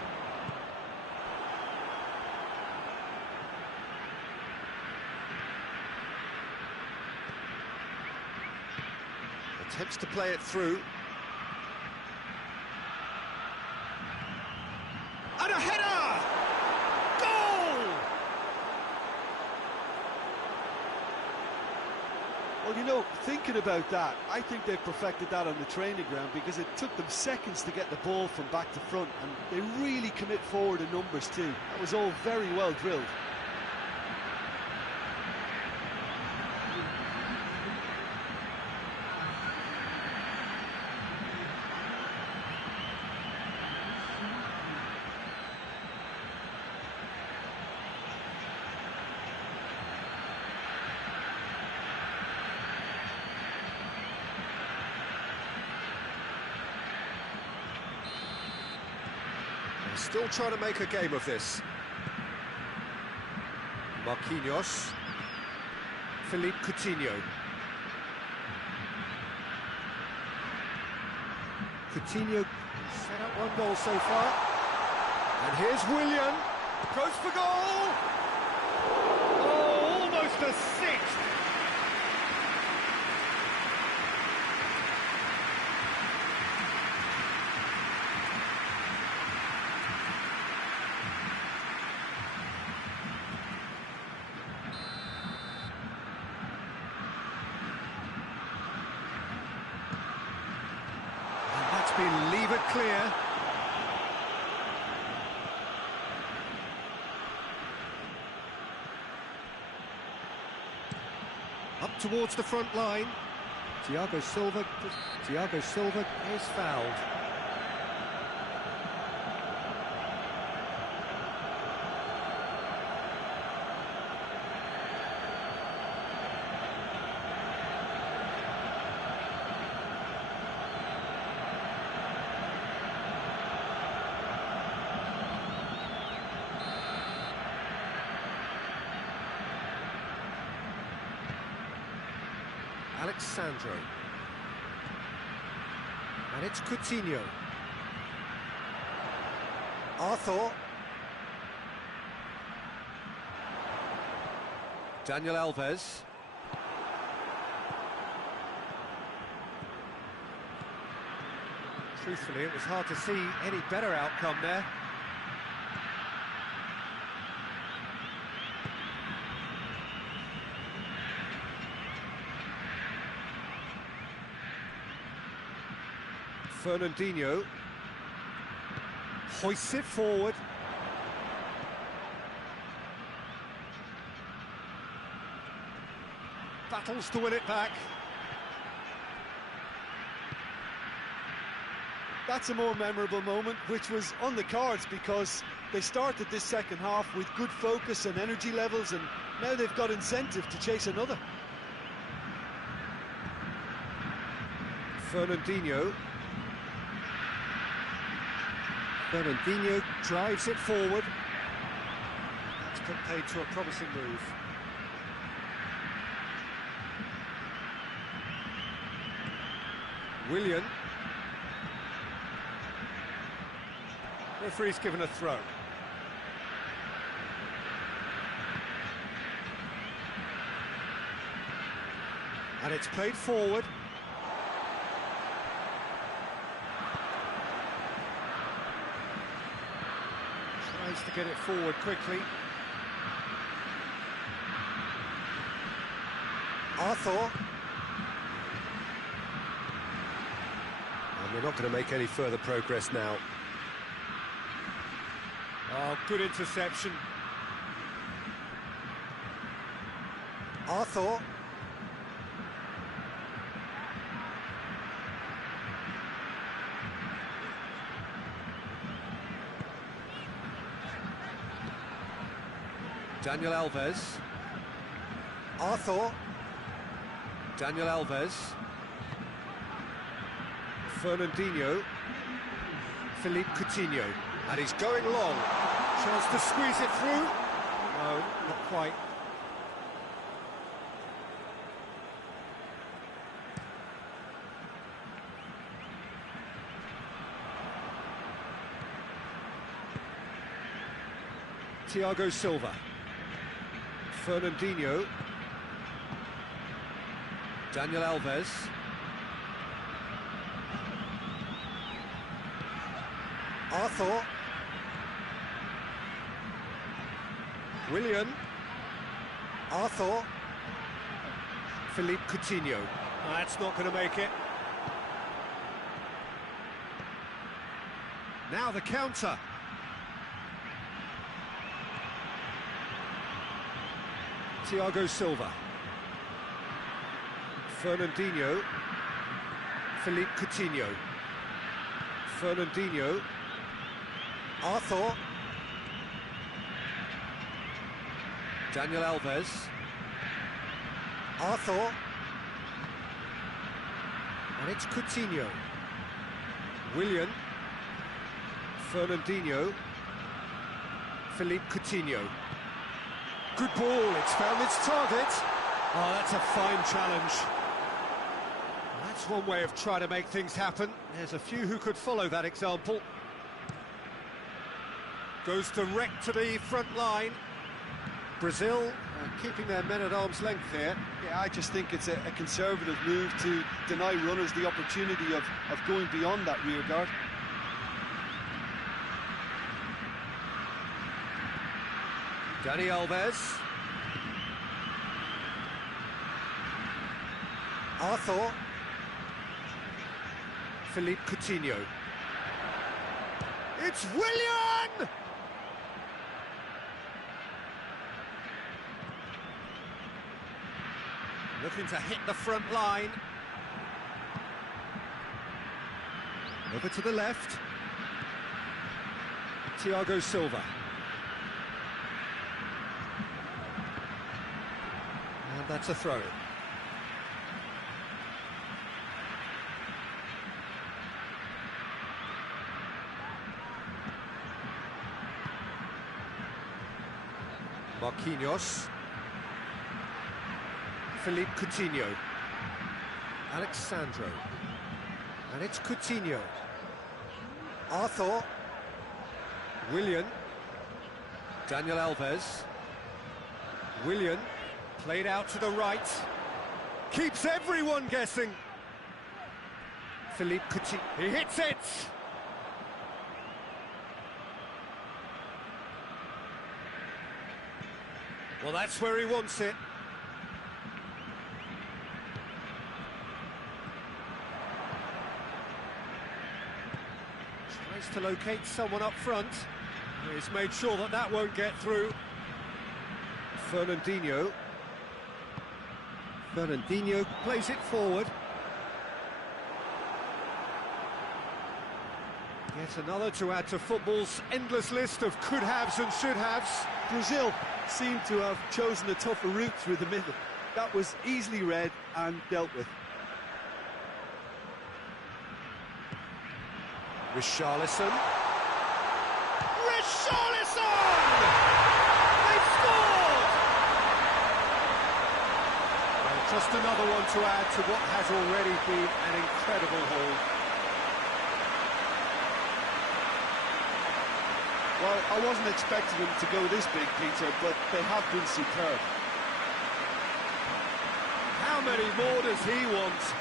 Attempts to play it through. And a header! Goal! Well, you know, thinking about that, I think they perfected that on the training ground because it took them seconds to get the ball from back to front, and they really commit forward in numbers too. That was all very well drilled. Still trying to make a game of this. Marquinhos. Philippe Coutinho. Coutinho set up one goal so far. And here's Willian. Goes for goal! Oh, almost a sixth! Been levered clear. Up towards the front line. Thiago Silva is fouled. Alexandro. And it's Coutinho. Arthur. Daniel Alves. Truthfully, it was hard to see any better outcome there. Fernandinho hoists it forward. Battles to win it back. That's a more memorable moment, which was on the cards because they started this second half with good focus and energy levels, and now they've got incentive to chase another. Fernandinho drives it forward. That's put paid to a promising move. Willian. Referee's given a throw. And it's played forward. Tries to get it forward quickly. Arthur. And we're not going to make any further progress now. Oh, good interception. Arthur. Daniel Alves. Arthur. Daniel Alves. Fernandinho. Philippe Coutinho. And he's going long. Chance to squeeze it through. No, not quite. Thiago Silva. Fernandinho. Daniel Alves. Arthur. Willian. Arthur. Philippe Coutinho. That's not going to make it. Now the counter. Thiago Silva. Fernandinho. Philippe Coutinho. Fernandinho. Arthur. Daniel Alves. Arthur. And it's Coutinho. Willian. Fernandinho. Philippe Coutinho. Good ball, it's found its target. Oh, that's a fine challenge. That's one way of trying to make things happen. There's a few who could follow that example. Goes direct to the front line. Brazil keeping their men at arm's length here. Yeah, I just think it's a conservative move to deny runners the opportunity of going beyond that rear guard. Dani Alves. Arthur. Philippe Coutinho. It's Willian! Looking to hit the front line. Over to the left. Thiago Silva. And that's a throw. Marquinhos. Philippe Coutinho. Alexandro. And it's Coutinho. Arthur. Willian. Daniel Alves. Willian. Played out to the right. Keeps everyone guessing. Philippe Coutinho. He hits it! Well, that's where he wants it. Tries to locate someone up front. He's made sure that that won't get through. Fernandinho. Fernandinho plays it forward. Yet another to add to football's endless list of could-haves and should-haves. Brazil seem to have chosen a tougher route through the middle. That was easily read and dealt with. Richarlison. Richarlison! They've scored! Well, just another one to add to what has already been an incredible haul. Well, I wasn't expecting them to go this big, Peter, but they have been superb. How many more does he want?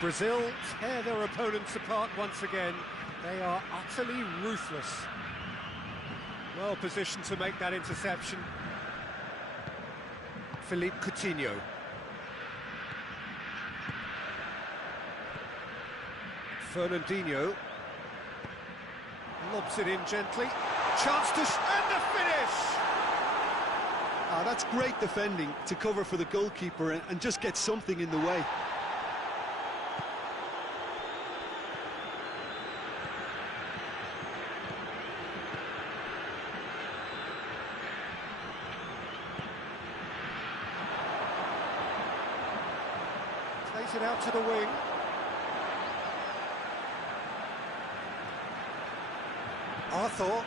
Brazil tear their opponents apart once again. They are utterly ruthless. Well positioned to make that interception. Philippe Coutinho. Fernandinho. Lobs it in gently. Chance to... and the finish! Ah, that's great defending to cover for the goalkeeper and just get something in the way. Plays it out to the wing. Arthur.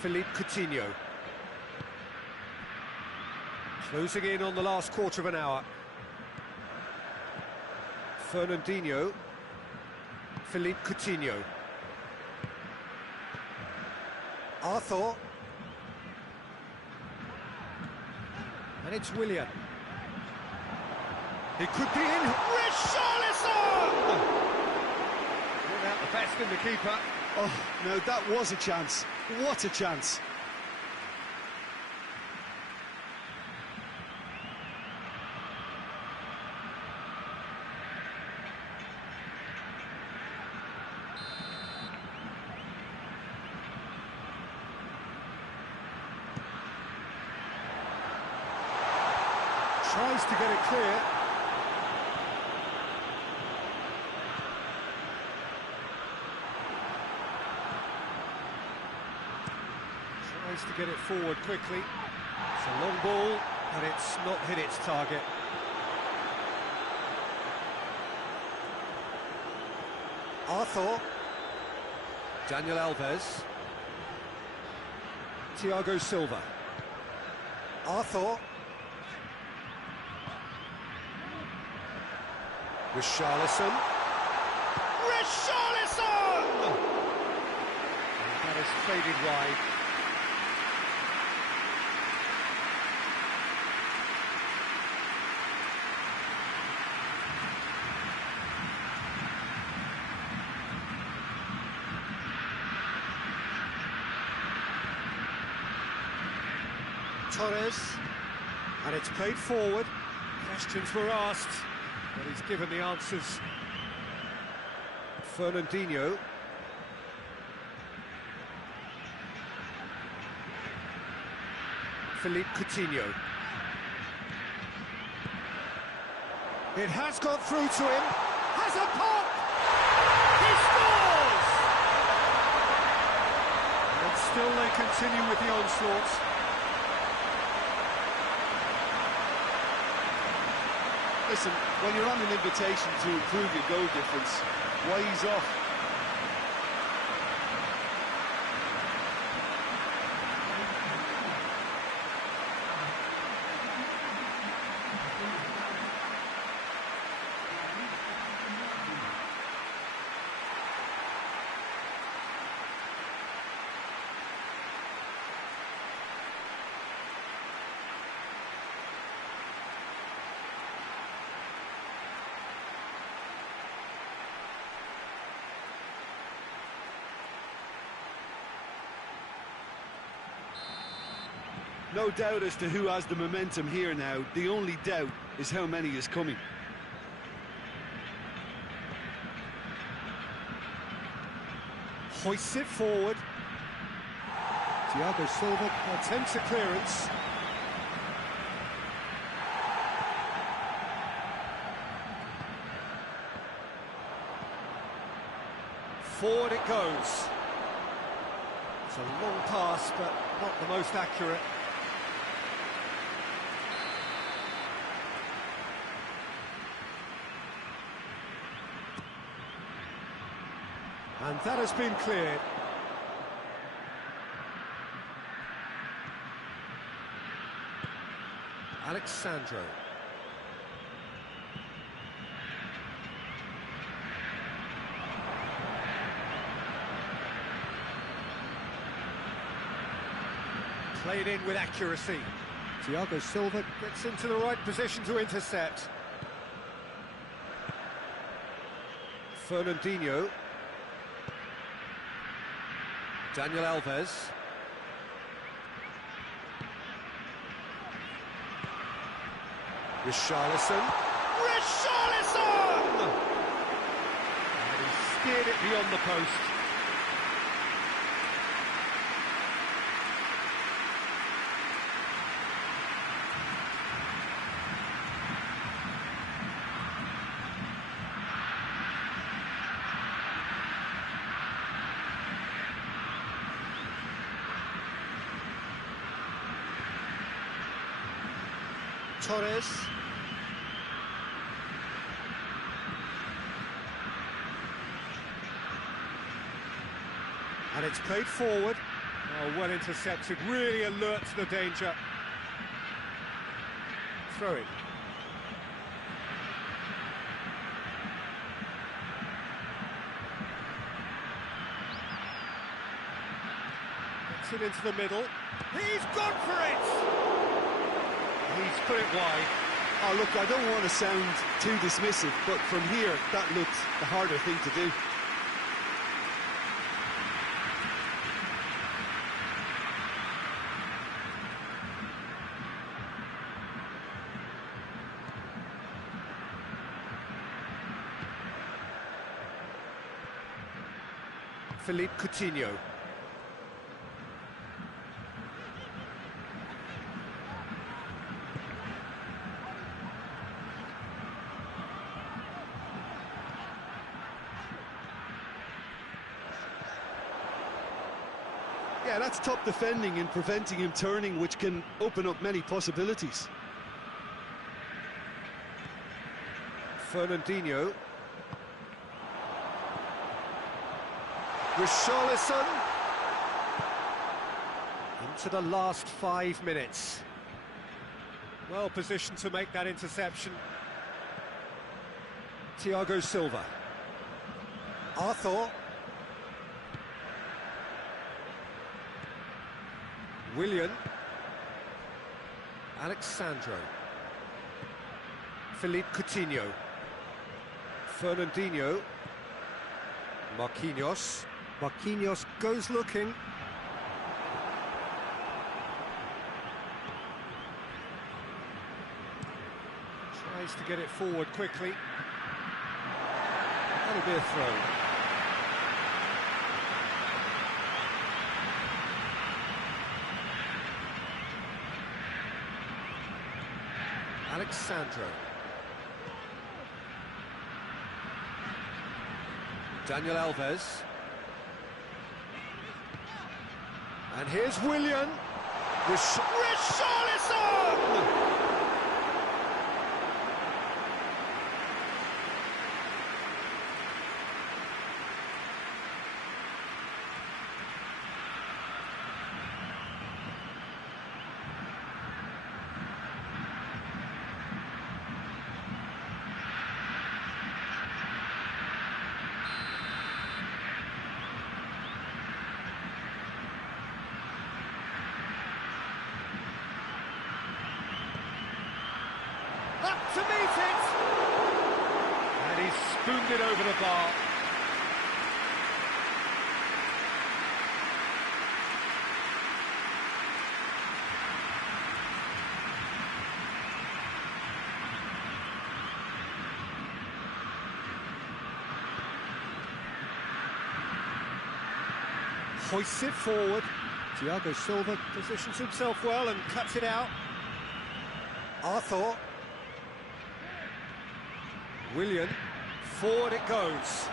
Philippe Coutinho. Closing in on the last quarter of an hour. Fernandinho. Philippe Coutinho. Arthur. And it's Willian. He could be in. Richarlison! Brought out the best in the keeper. Oh, no, that was a chance. What a chance. Tries to get it clear. Tries to get it forward quickly. It's a long ball, and it's not hit its target. Arthur. Daniel Alves. Thiago Silva. Arthur. Richarlison. Richarlison! That has faded wide. Torres, and it's played forward. Questions were asked, but he's given the answers. Fernandinho. Philippe Coutinho. It has got through to him. Has a pop! He scores! And still they continue with the onslaught. Listen, when you're on an invitation to improve your goal difference, why ease off? No doubt as to who has the momentum here now. The only doubt is how many is coming. Hoists it forward. Thiago Silva attempts a clearance. Forward it goes. It's a long pass, but not the most accurate. And that has been cleared. Alexandro. Played in with accuracy. Thiago Silva gets into the right position to intercept. Fernandinho. Daniel Alves. Richarlison. Richarlison! And he steered it beyond the post. Torres. And it's played forward. Oh, well intercepted, really alert to the danger. Throw it. Gets it into the middle. He's gone for it! He's put it wide. Oh, look, I don't want to sound too dismissive, but from here, that looked the harder thing to do. Philippe Coutinho. Yeah, that's top defending and preventing him turning, which can open up many possibilities. Fernandinho. Richarlison. Into the last 5 minutes. Well positioned to make that interception. Thiago Silva. Arthur. Willian. Alexandro. Philippe Coutinho. Fernandinho. Marquinhos. Marquinhos goes looking. Tries to get it forward quickly. That'll be a throw. Alexandro. Daniel Alves. And here's Willian. Richarlison! Up to meet it! And he's spooned it over the bar. Hoists it forward. Thiago Silva positions himself well and cuts it out. Arthur. Willian, forward it goes.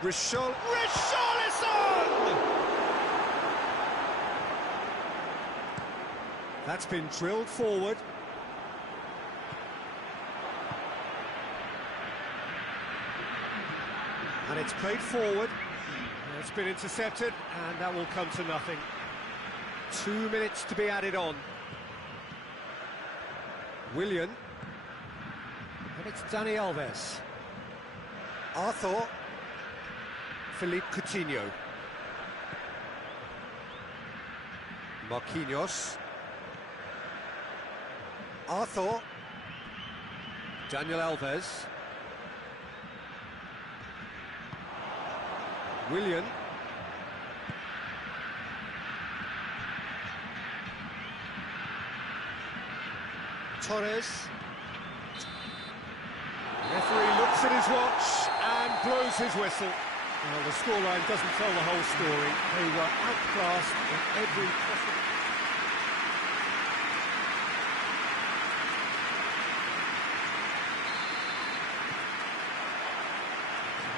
Richarlison! That's been drilled forward. And it's played forward. It's been intercepted, and that will come to nothing. 2 minutes to be added on. Willian. And it's Dani Alves. Arthur. Philippe Coutinho. Marquinhos. Arthur. Daniel Alves. Willian. Torres. The referee looks at his watch and blows his whistle. Well, the scoreline doesn't tell the whole story. They were outclassed in every possible...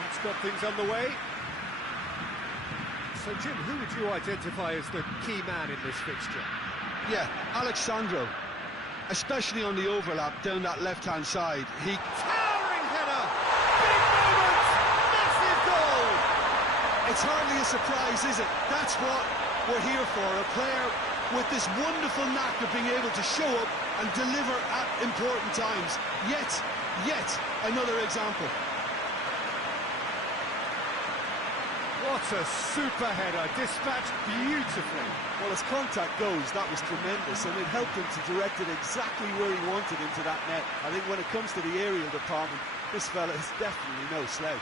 That's got things underway. So, Jim, who would you identify as the key man in this fixture? Yeah, Alexandro. Especially on the overlap down that left-hand side. Towering header! Big moment! Massive goal! It's hardly a surprise, is it? That's what we're here for. A player with this wonderful knack of being able to show up and deliver at important times. Yet another example. What a super header, dispatched beautifully. Well, as contact goes, that was tremendous, and it helped him to direct it exactly where he wanted into that net. I think when it comes to the aerial department, this fella is definitely no slouch.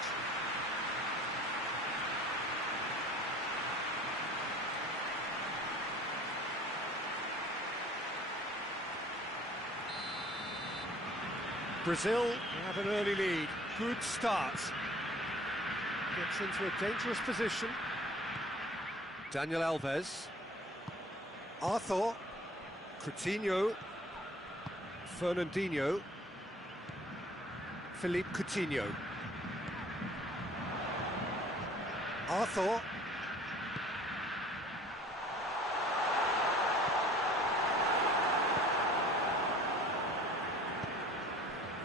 Brazil have an early lead. Good start. Gets into a dangerous position. Daniel Alves. Arthur. Coutinho. Fernandinho. Philippe Coutinho. Arthur.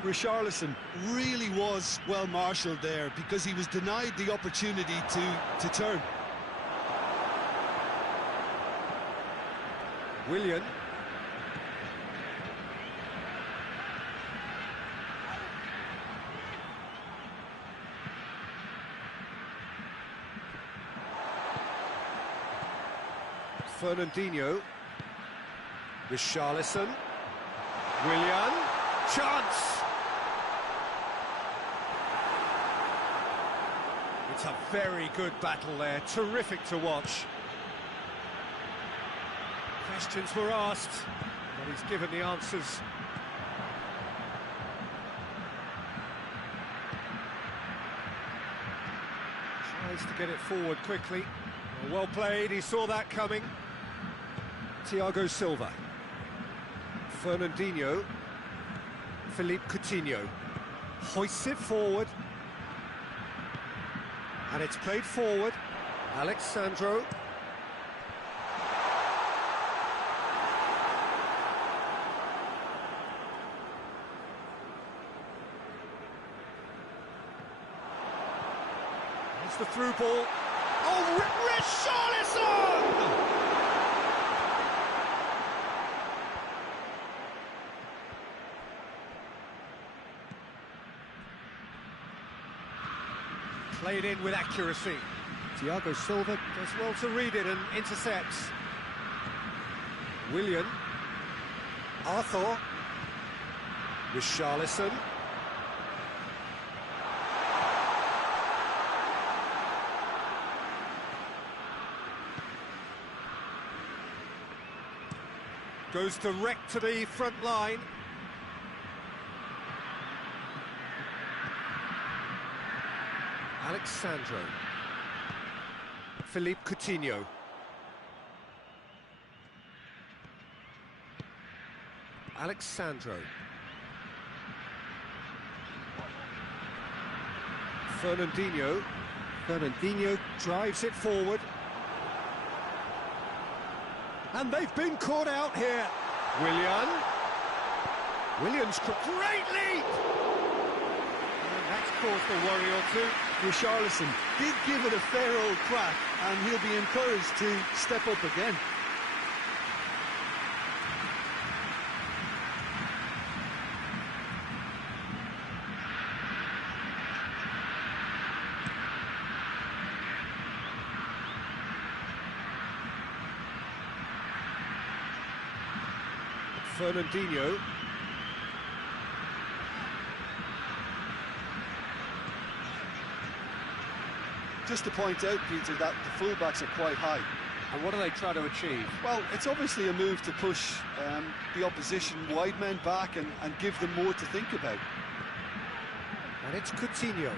Richarlison really was well marshalled there because he was denied the opportunity to turn. Willian. Fernandinho. Richarlison. Willian. Chance! It's a very good battle there, terrific to watch. Questions were asked, but he's given the answers. Tries to get it forward quickly. Well played, he saw that coming. Thiago Silva. Fernandinho. Philippe Coutinho. Hoists it forward. And it's played forward. Alexandro. It's the through ball. Oh, Richarlison! Played in with accuracy. Thiago Silva does well to read it and intercepts. Willian. Arthur. Richarlison. Goes direct to the front line. Alexandro. Philippe Coutinho. Alexandro. Fernandinho. Fernandinho drives it forward. And they've been caught out here. Willian's great leap! And that's caused a worry or two. Richarlison did give it a fair old crack, and he'll be encouraged to step up again. Fernandinho. Just to point out, Peter, that the fullbacks are quite high. And what do they try to achieve? Well, it's obviously a move to push the opposition wide men back and give them more to think about. And it's Coutinho.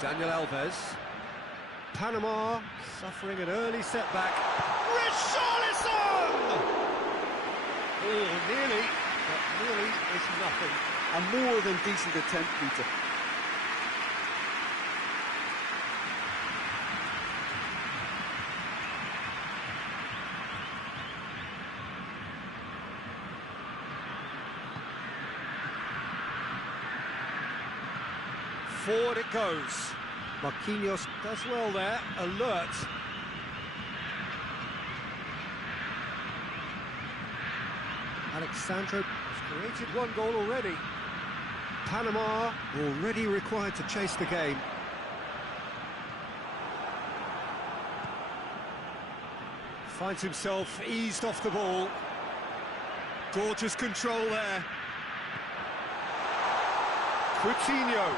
Daniel Alves. Panama suffering an early setback. Richarlison! Oh, nearly, but nearly is nothing. A more than decent attempt, Peter. Forward it goes. Marquinhos does well there, alert. Alexandro has created one goal already. Panama already required to chase the game. Finds himself eased off the ball. Gorgeous control there. Coutinho.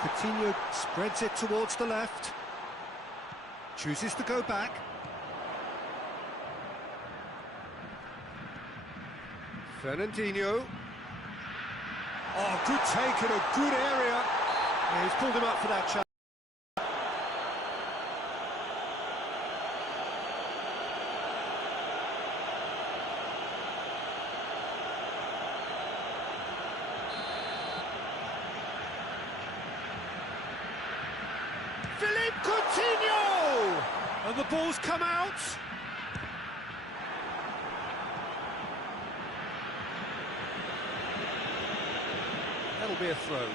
Coutinho spreads it towards the left. Chooses to go back. Fernandinho. Oh, good take in a good area. Yeah, he's pulled him up for that chance. Philippe Coutinho! And the ball's come out. That'll be a throw.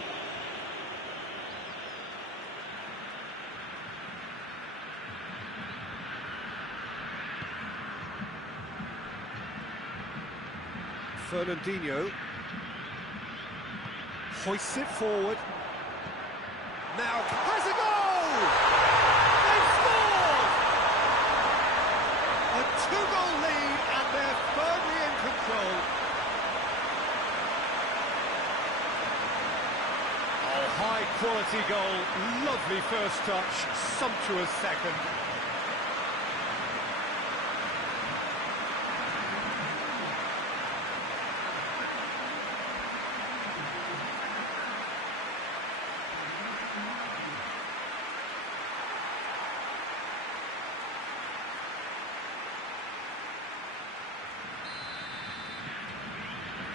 Fernandinho hoists it forward. Now has a goal! They've scored! A two-goal lead and they're firmly in control. Oh, high-quality goal, lovely first touch, sumptuous second.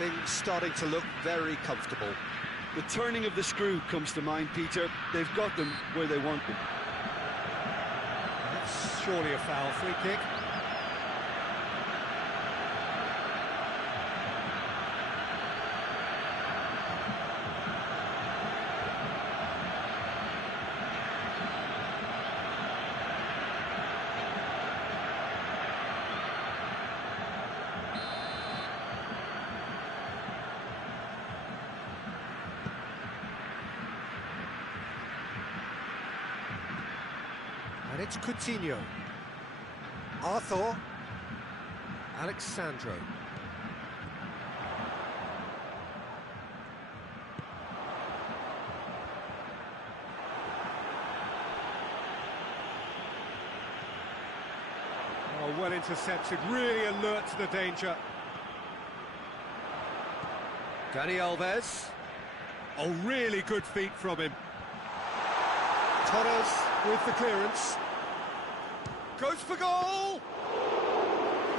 things starting to look very comfortable. The turning of the screw comes to mind, Peter. They've got them where they want them. That's surely a foul. Free kick. And it's Coutinho. Arthur. Alexandro. Oh, well intercepted, really alert to the danger. Dani Alves. Oh, really good feet from him. Torres with the clearance. Goes for goal!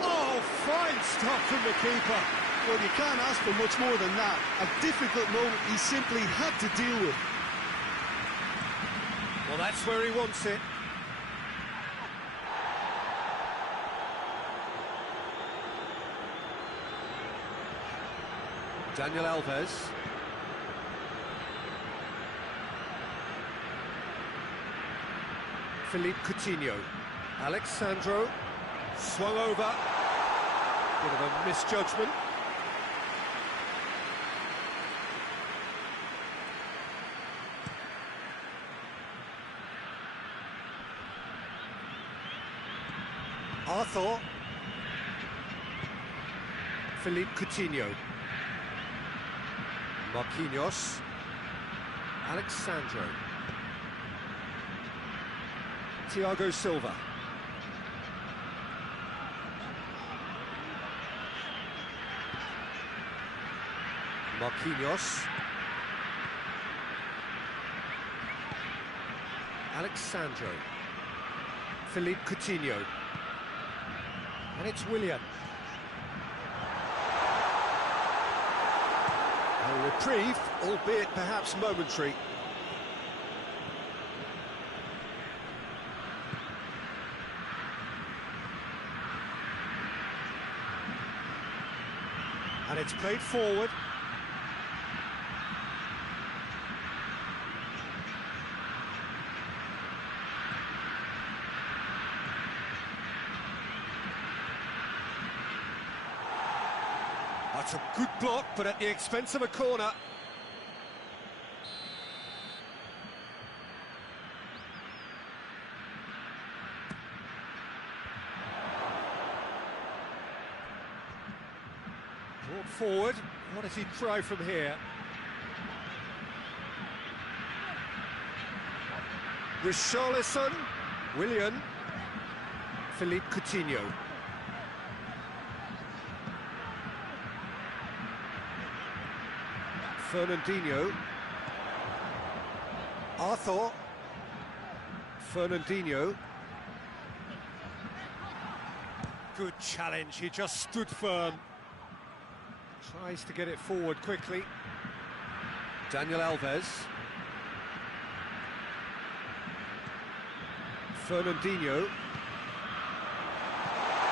Oh, fine stop from the keeper. Well, you can't ask for much more than that. A difficult moment he simply had to deal with. Well, that's where he wants it. Daniel Alves. Philippe Coutinho. Alexandro. Swung over. Bit of a misjudgment. Arthur. Philippe Coutinho. Marquinhos. Alexandro. Thiago Silva. Marquinhos. Alexandro. Philippe Coutinho. And it's Willian. A reprieve, albeit perhaps momentary. And it's played forward. That's a good block, but at the expense of a corner. Brought forward. What does he try from here? Richarlison. Willian. Philippe Coutinho. Fernandinho. Arthur. Fernandinho. Good challenge, he just stood firm. Tries to get it forward quickly. Daniel Alves. Fernandinho.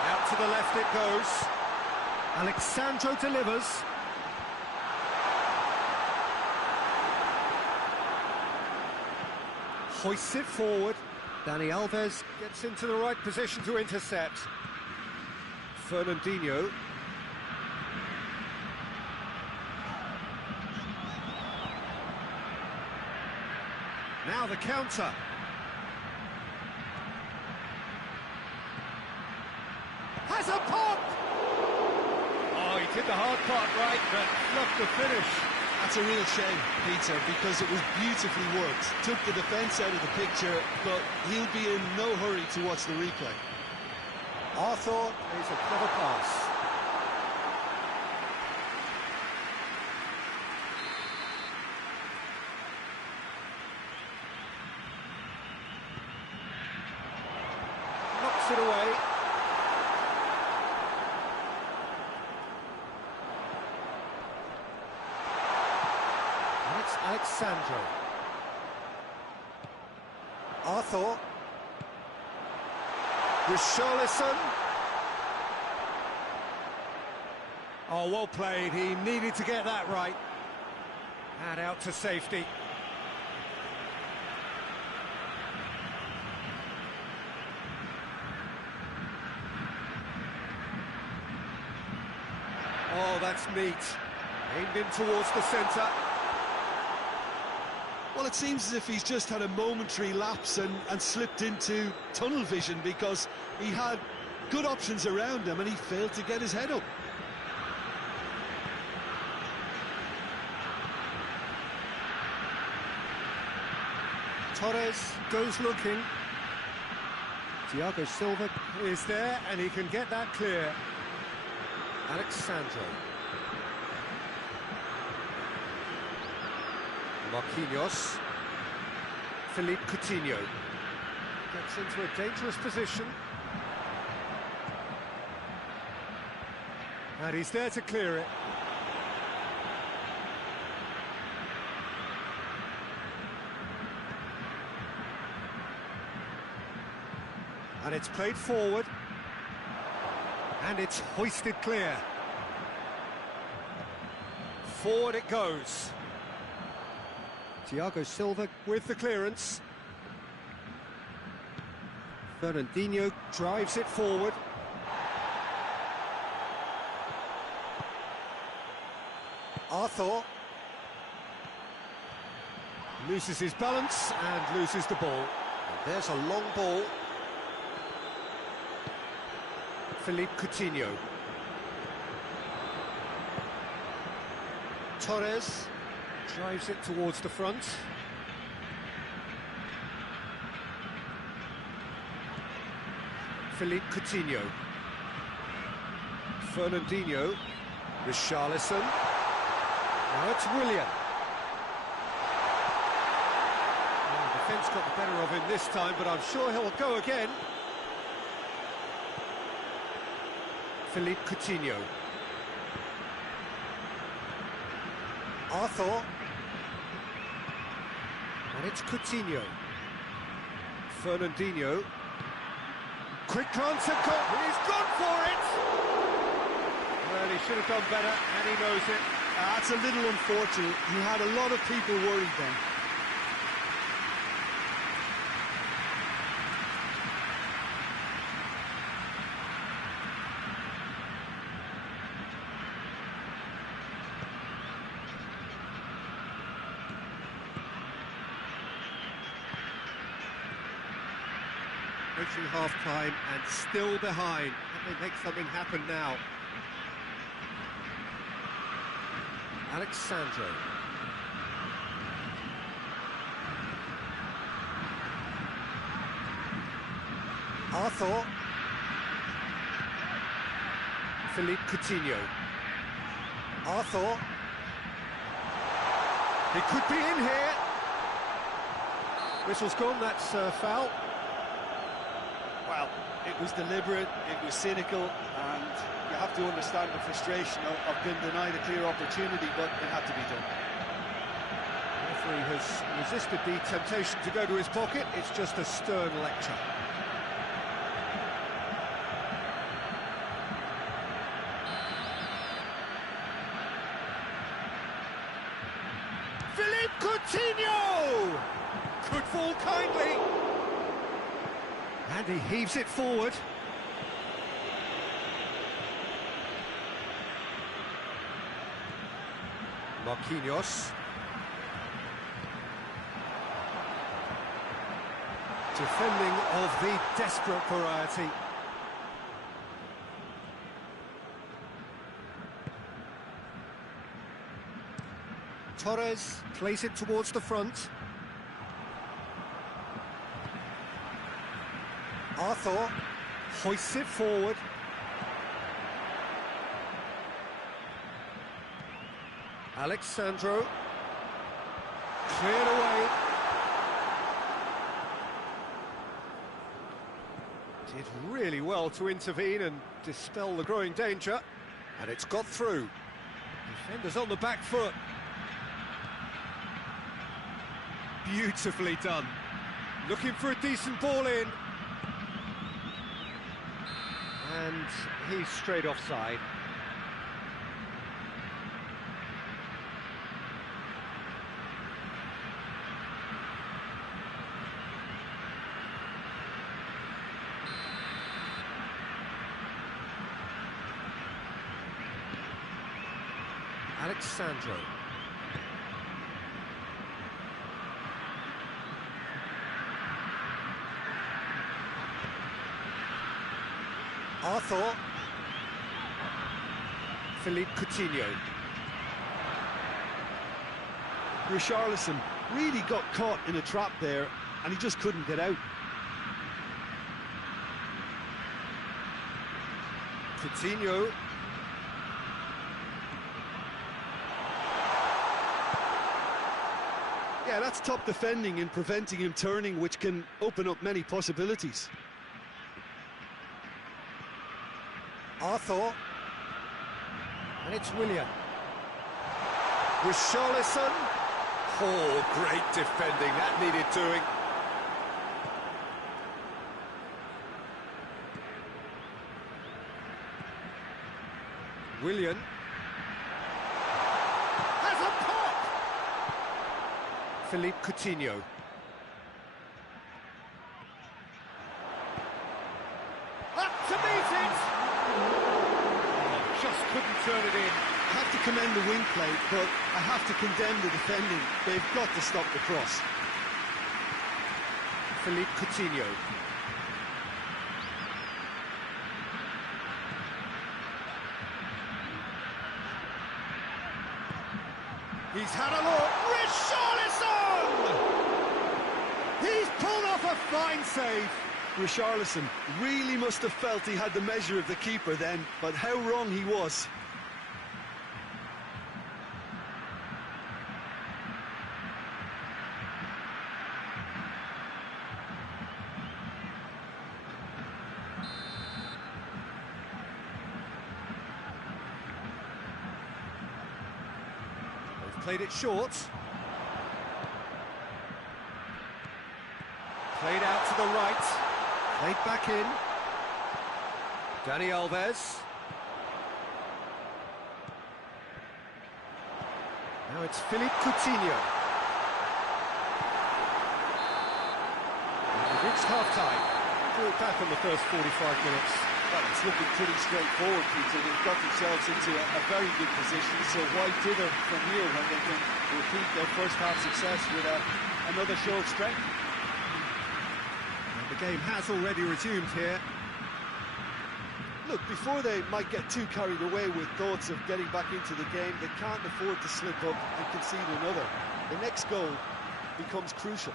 Out to the left it goes. Alexandro delivers. Hoists it forward. Dani Alves gets into the right position to intercept. Fernandinho. Now the counter. Has a pop! Oh, he did the hard part right, but not the finish. That's a real shame, Peter, because it was beautifully worked. Took the defence out of the picture, but he'll be in no hurry to watch the replay. Arthur plays a clever pass. Knocks it away. Alexandro. Arthur. Richarlison. Oh, well played. He needed to get that right. And out to safety. Oh, that's neat. Aimed in towards the centre. Well, it seems as if he's just had a momentary lapse and slipped into tunnel vision, because he had good options around him and he failed to get his head up. Torres goes looking. Thiago Silva is there and he can get that clear. Alexandro. Marquinhos. Philippe Coutinho. Gets into a dangerous position. And he's there to clear it. And it's played forward. And it's hoisted clear. Forward it goes. Thiago Silva with the clearance. Fernandinho drives it forward. Arthur loses his balance and loses the ball. And there's a long ball. Philippe Coutinho. Torres drives it towards the front. Philippe Coutinho. Fernandinho. Richarlison. Now it's Willian. Oh, the defence got the better of him this time, but I'm sure he'll go again. Philippe Coutinho. Arthur. And it's Coutinho. Fernandinho. Quick glance at goal. He's gone for it! Well, he should have done better, and he knows it. That's a little unfortunate. He had a lot of people worried then. Reaching half-time and still behind. Can they make something happen now? Alexandro. Arthur. Philippe Coutinho. Arthur. He could be in here. Whistle's gone, that's foul. Well, it was deliberate, it was cynical, and you have to understand the frustration of being denied a clear opportunity, but it had to be done. The referee has resisted the temptation to go to his pocket. It's just a stern lecture. Philippe Coutinho! Could fall kindly. And he heaves it forward. Marquinhos. Defending of the desperate variety. Torres plays it towards the front. Arthur hoists it forward. Alexandro cleared away. Did really well to intervene and dispel the growing danger, and it's got through. Defenders on the back foot. Beautifully done. Looking for a decent ball in. And he's straight offside. Alexandro. Arthur. Philippe Coutinho. Richarlison really got caught in a trap there, and he just couldn't get out. Coutinho. Yeah, that's top defending and preventing him turning, which can open up many possibilities. Arthur. And it's Willian. Richarlison. Oh, great defending. That needed doing. Willian. Has a pop! Philippe Coutinho. Up to meet it! Just couldn't turn it in. I have to commend the wing play, but I have to condemn the defending. They've got to stop the cross. Philippe Coutinho. He's had a look. Richarlison! He's pulled off a fine save. Richarlison really must have felt he had the measure of the keeper then, but how wrong he was. They've played it short. Played out to the right. Played back in. Dani Alves. Now it's Philippe Coutinho. We've reached half-time. Drew it back on the first 45 minutes. Well, it's looking pretty straightforward, Peter. They've got themselves into a very good position, so why dither from here when they can repeat their first-half success with another show of strength? The game has already resumed here. Look, before they might get too carried away with thoughts of getting back into the game, they can't afford to slip up and concede another. The next goal becomes crucial.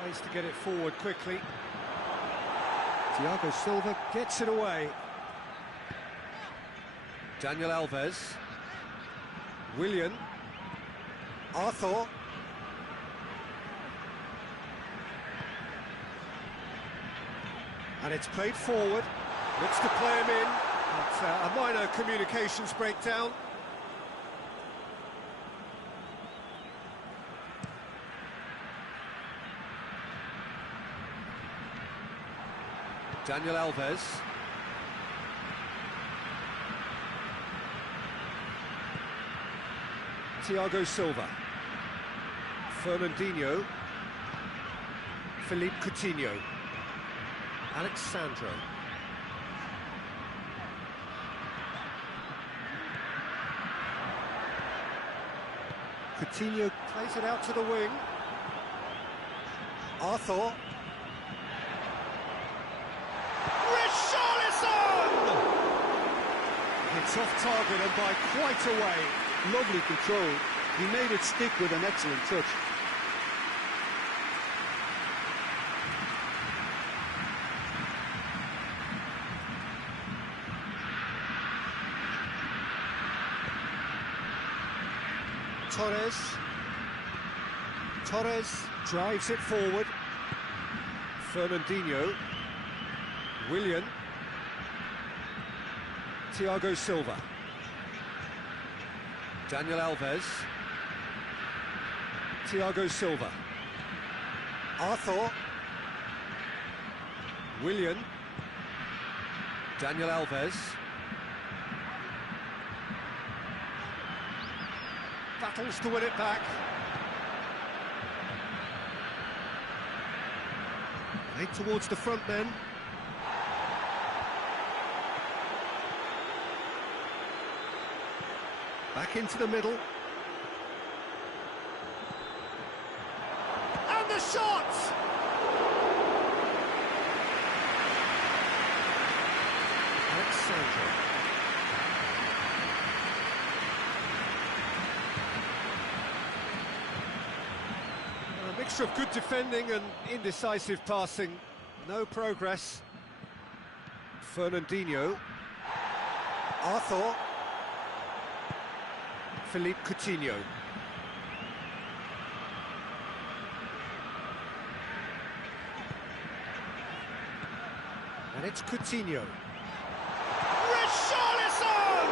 Tries to get it forward quickly. Thiago Silva gets it away. Daniel Alves. Willian. Arthur. And it's played forward. Looks to play him in. It's a minor communications breakdown. Daniel Alves. Thiago Silva. Fernandinho. Philippe Coutinho. Alexandro. Coutinho plays it out to the wing. Arthur. It's off target and by quite a way. Lovely control. He made it stick with an excellent touch. Torres. Drives it forward. Fernandinho. Willian. Thiago Silva. Daniel Alves. Thiago Silva. Arthur. Willian. Daniel Alves. Battles to win it back. Eight towards the front then. Back into the middle. And the shot! Alexandra. A mixture of good defending and indecisive passing. No progress. Fernandinho. Arthur. Philippe Coutinho. And it's Coutinho. Richarlison!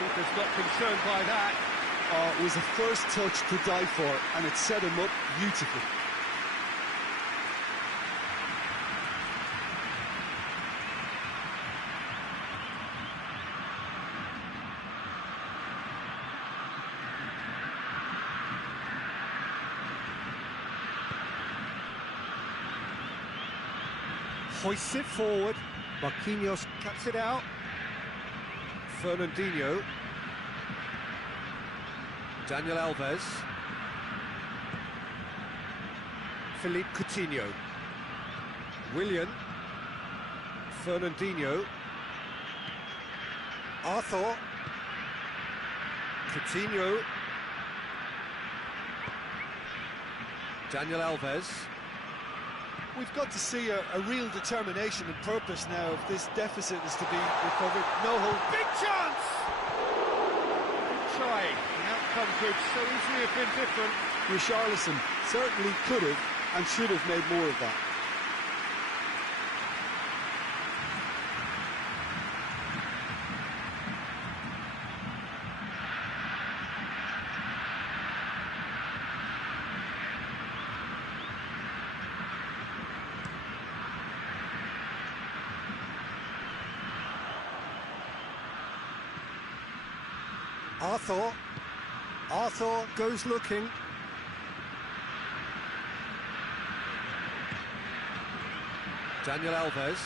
Keeper's not concerned by that. Oh, it was a first touch to die for, and it set him up beautifully. Hoists it forward. Marquinhos cuts it out. Fernandinho. Daniel Alves. Philippe Coutinho. Willian. Fernandinho. Arthur. Coutinho. Daniel Alves. We've got to see a real determination and purpose now if this deficit is to be recovered. No hope. Big chance! Good try. The outcome could so easily have been different. Richarlison certainly could have and should have made more of that. Arthur goes looking. Daniel Alves.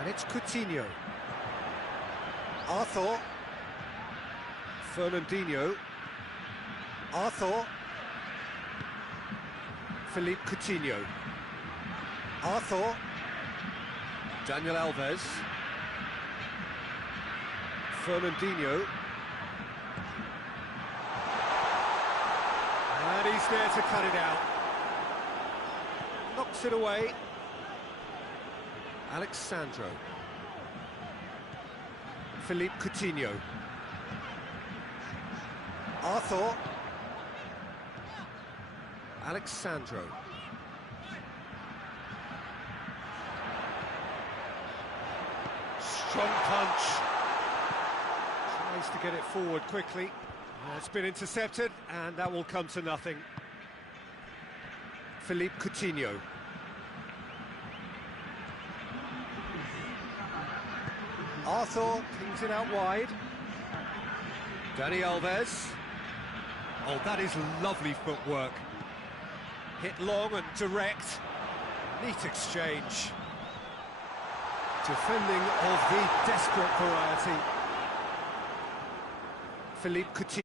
And it's Coutinho. Arthur. Fernandinho. Arthur. Philippe Coutinho. Arthur. Daniel Alves. Fernandinho. And he's there to cut it out. Knocks it away. Alexandro. Philippe Coutinho. Arthur. Alexandro. Strong punch. Tries to get it forward quickly. It's been intercepted, and that will come to nothing. Philippe Coutinho. Arthur pings it out wide. Dani Alves. Oh, that is lovely footwork. Hit long and direct. Neat exchange. Defending of the desperate variety. Philippe Coutinho.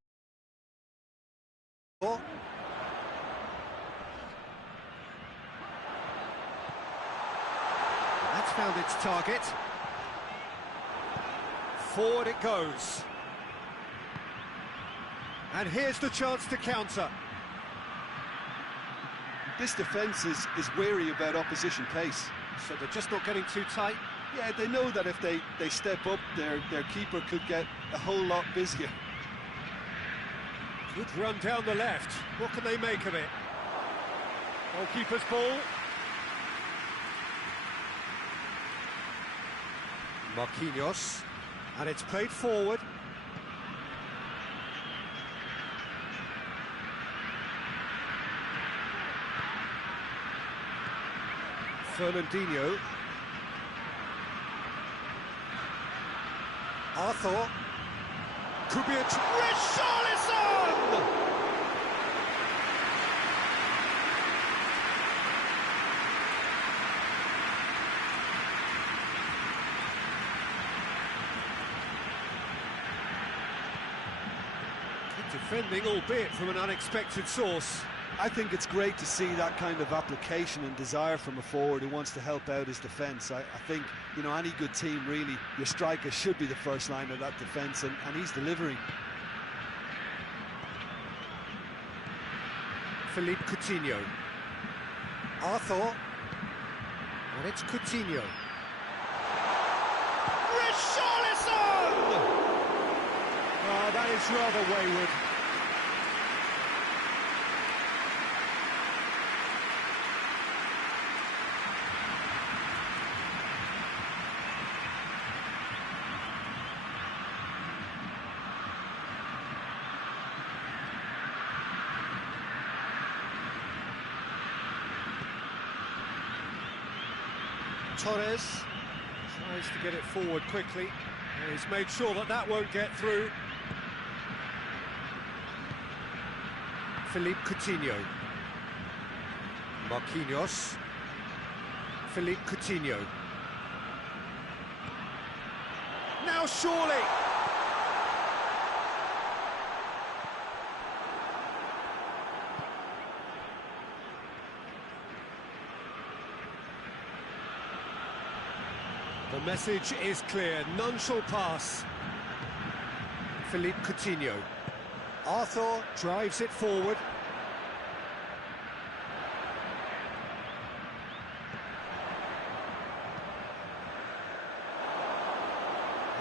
That's found its target. Forward it goes. And here's the chance to counter. This defence is wary about opposition pace. So they're just not getting too tight? Yeah, they know that if they step up, their keeper could get a whole lot busier. Good run down the left. What can they make of it? Goalkeeper's ball. Marquinhos. And it's played forward. Fernandinho. Arthur. Could be a... Richarlison! Good defending, albeit from an unexpected source. I think it's great to see that kind of application and desire from a forward who wants to help out his defence. I think, you know, any good team, really, your striker should be the first line of that defence, and he's delivering. Philippe Coutinho. Arthur. And it's Coutinho. Richarlison! Oh, that is rather wayward. Torres tries to get it forward quickly, and he's made sure that that won't get through. Philippe Coutinho. Marquinhos. Philippe Coutinho. Now surely! The message is clear, none shall pass. Philippe Coutinho. Arthur drives it forward.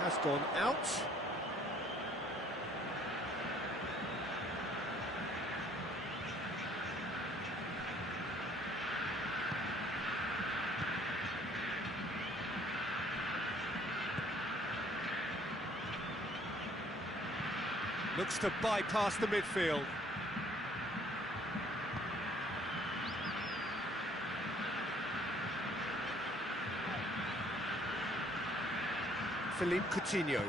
Has gone out. Looks to bypass the midfield. Philippe Coutinho.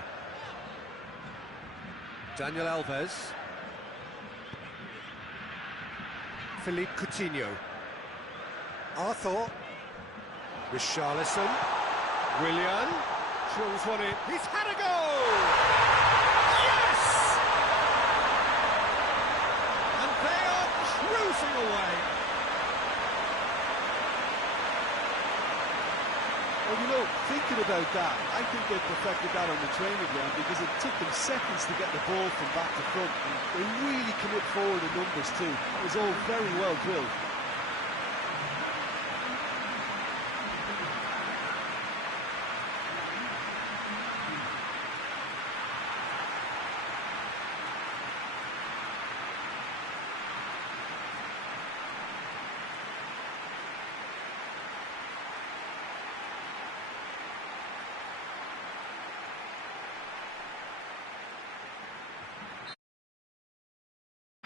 Daniel Alves. Philippe Coutinho. Arthur. Richarlison. Willian. Drills one in. He's had a goal! Cruising away. Well, you know, thinking about that, I think they perfected that on the training ground because it took them seconds to get the ball from back to front. And they really commit forward in numbers too. It was all very well drilled.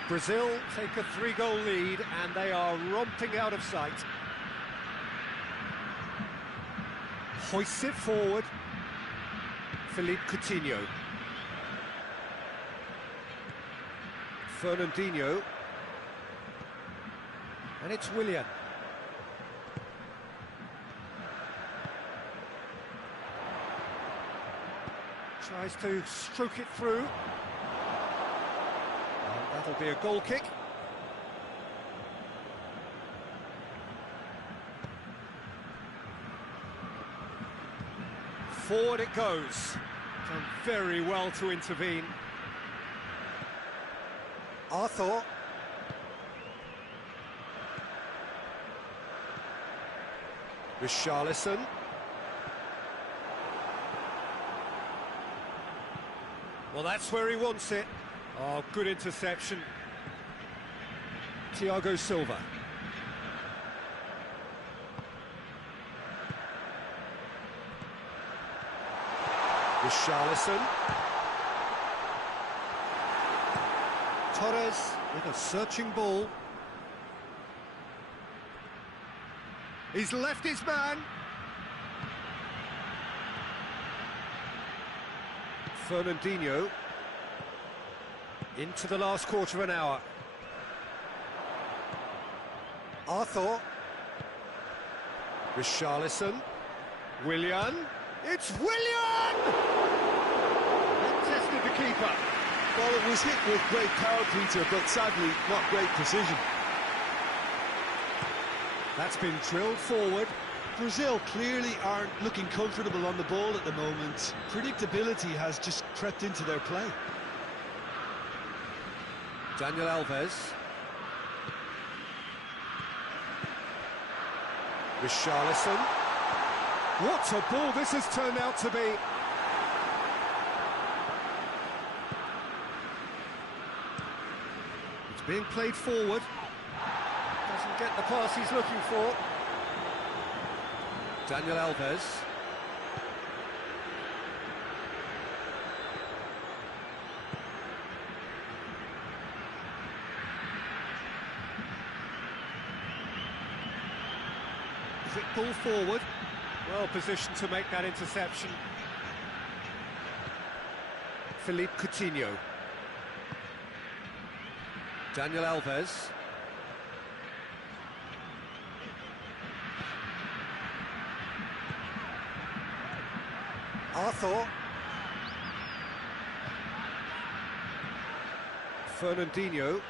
Brazil take a 3-goal lead and they are romping out of sight. Hoists it forward. Philippe Coutinho. Fernandinho. And it's Willian. Tries to stroke it through. That'll be a goal kick. Forward it goes. Done very well to intervene. Arthur. Richarlison. Well, that's where he wants it. Oh, good interception. Thiago Silva. Richarlison. Torres with a searching ball. He's left his man. Fernandinho. Into the last quarter of an hour. Arthur. Richarlison. Willian. It's Willian! It tested the keeper. Well, it was hit with great power, Peter, but sadly not great precision. That's been drilled forward. Brazil clearly aren't looking comfortable on the ball at the moment. Predictability has just crept into their play. Daniel Alves. Richarlison. What a ball this has turned out to be. It's being played forward. Doesn't get the pass he's looking for. Daniel Alves. Quick ball forward. Well positioned to make that interception. Philippe Coutinho. Daniel Alves. Arthur. Fernandinho.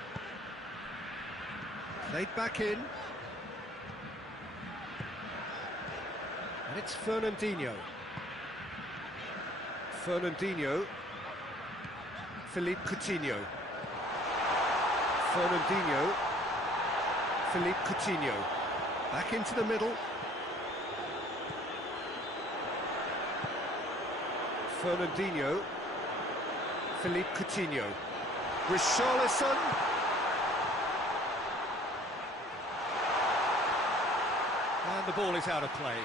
Played back in. And it's Fernandinho. Fernandinho. Philippe Coutinho. Fernandinho. Philippe Coutinho. Back into the middle. Fernandinho. Philippe Coutinho. Richarlison. And the ball is out of play.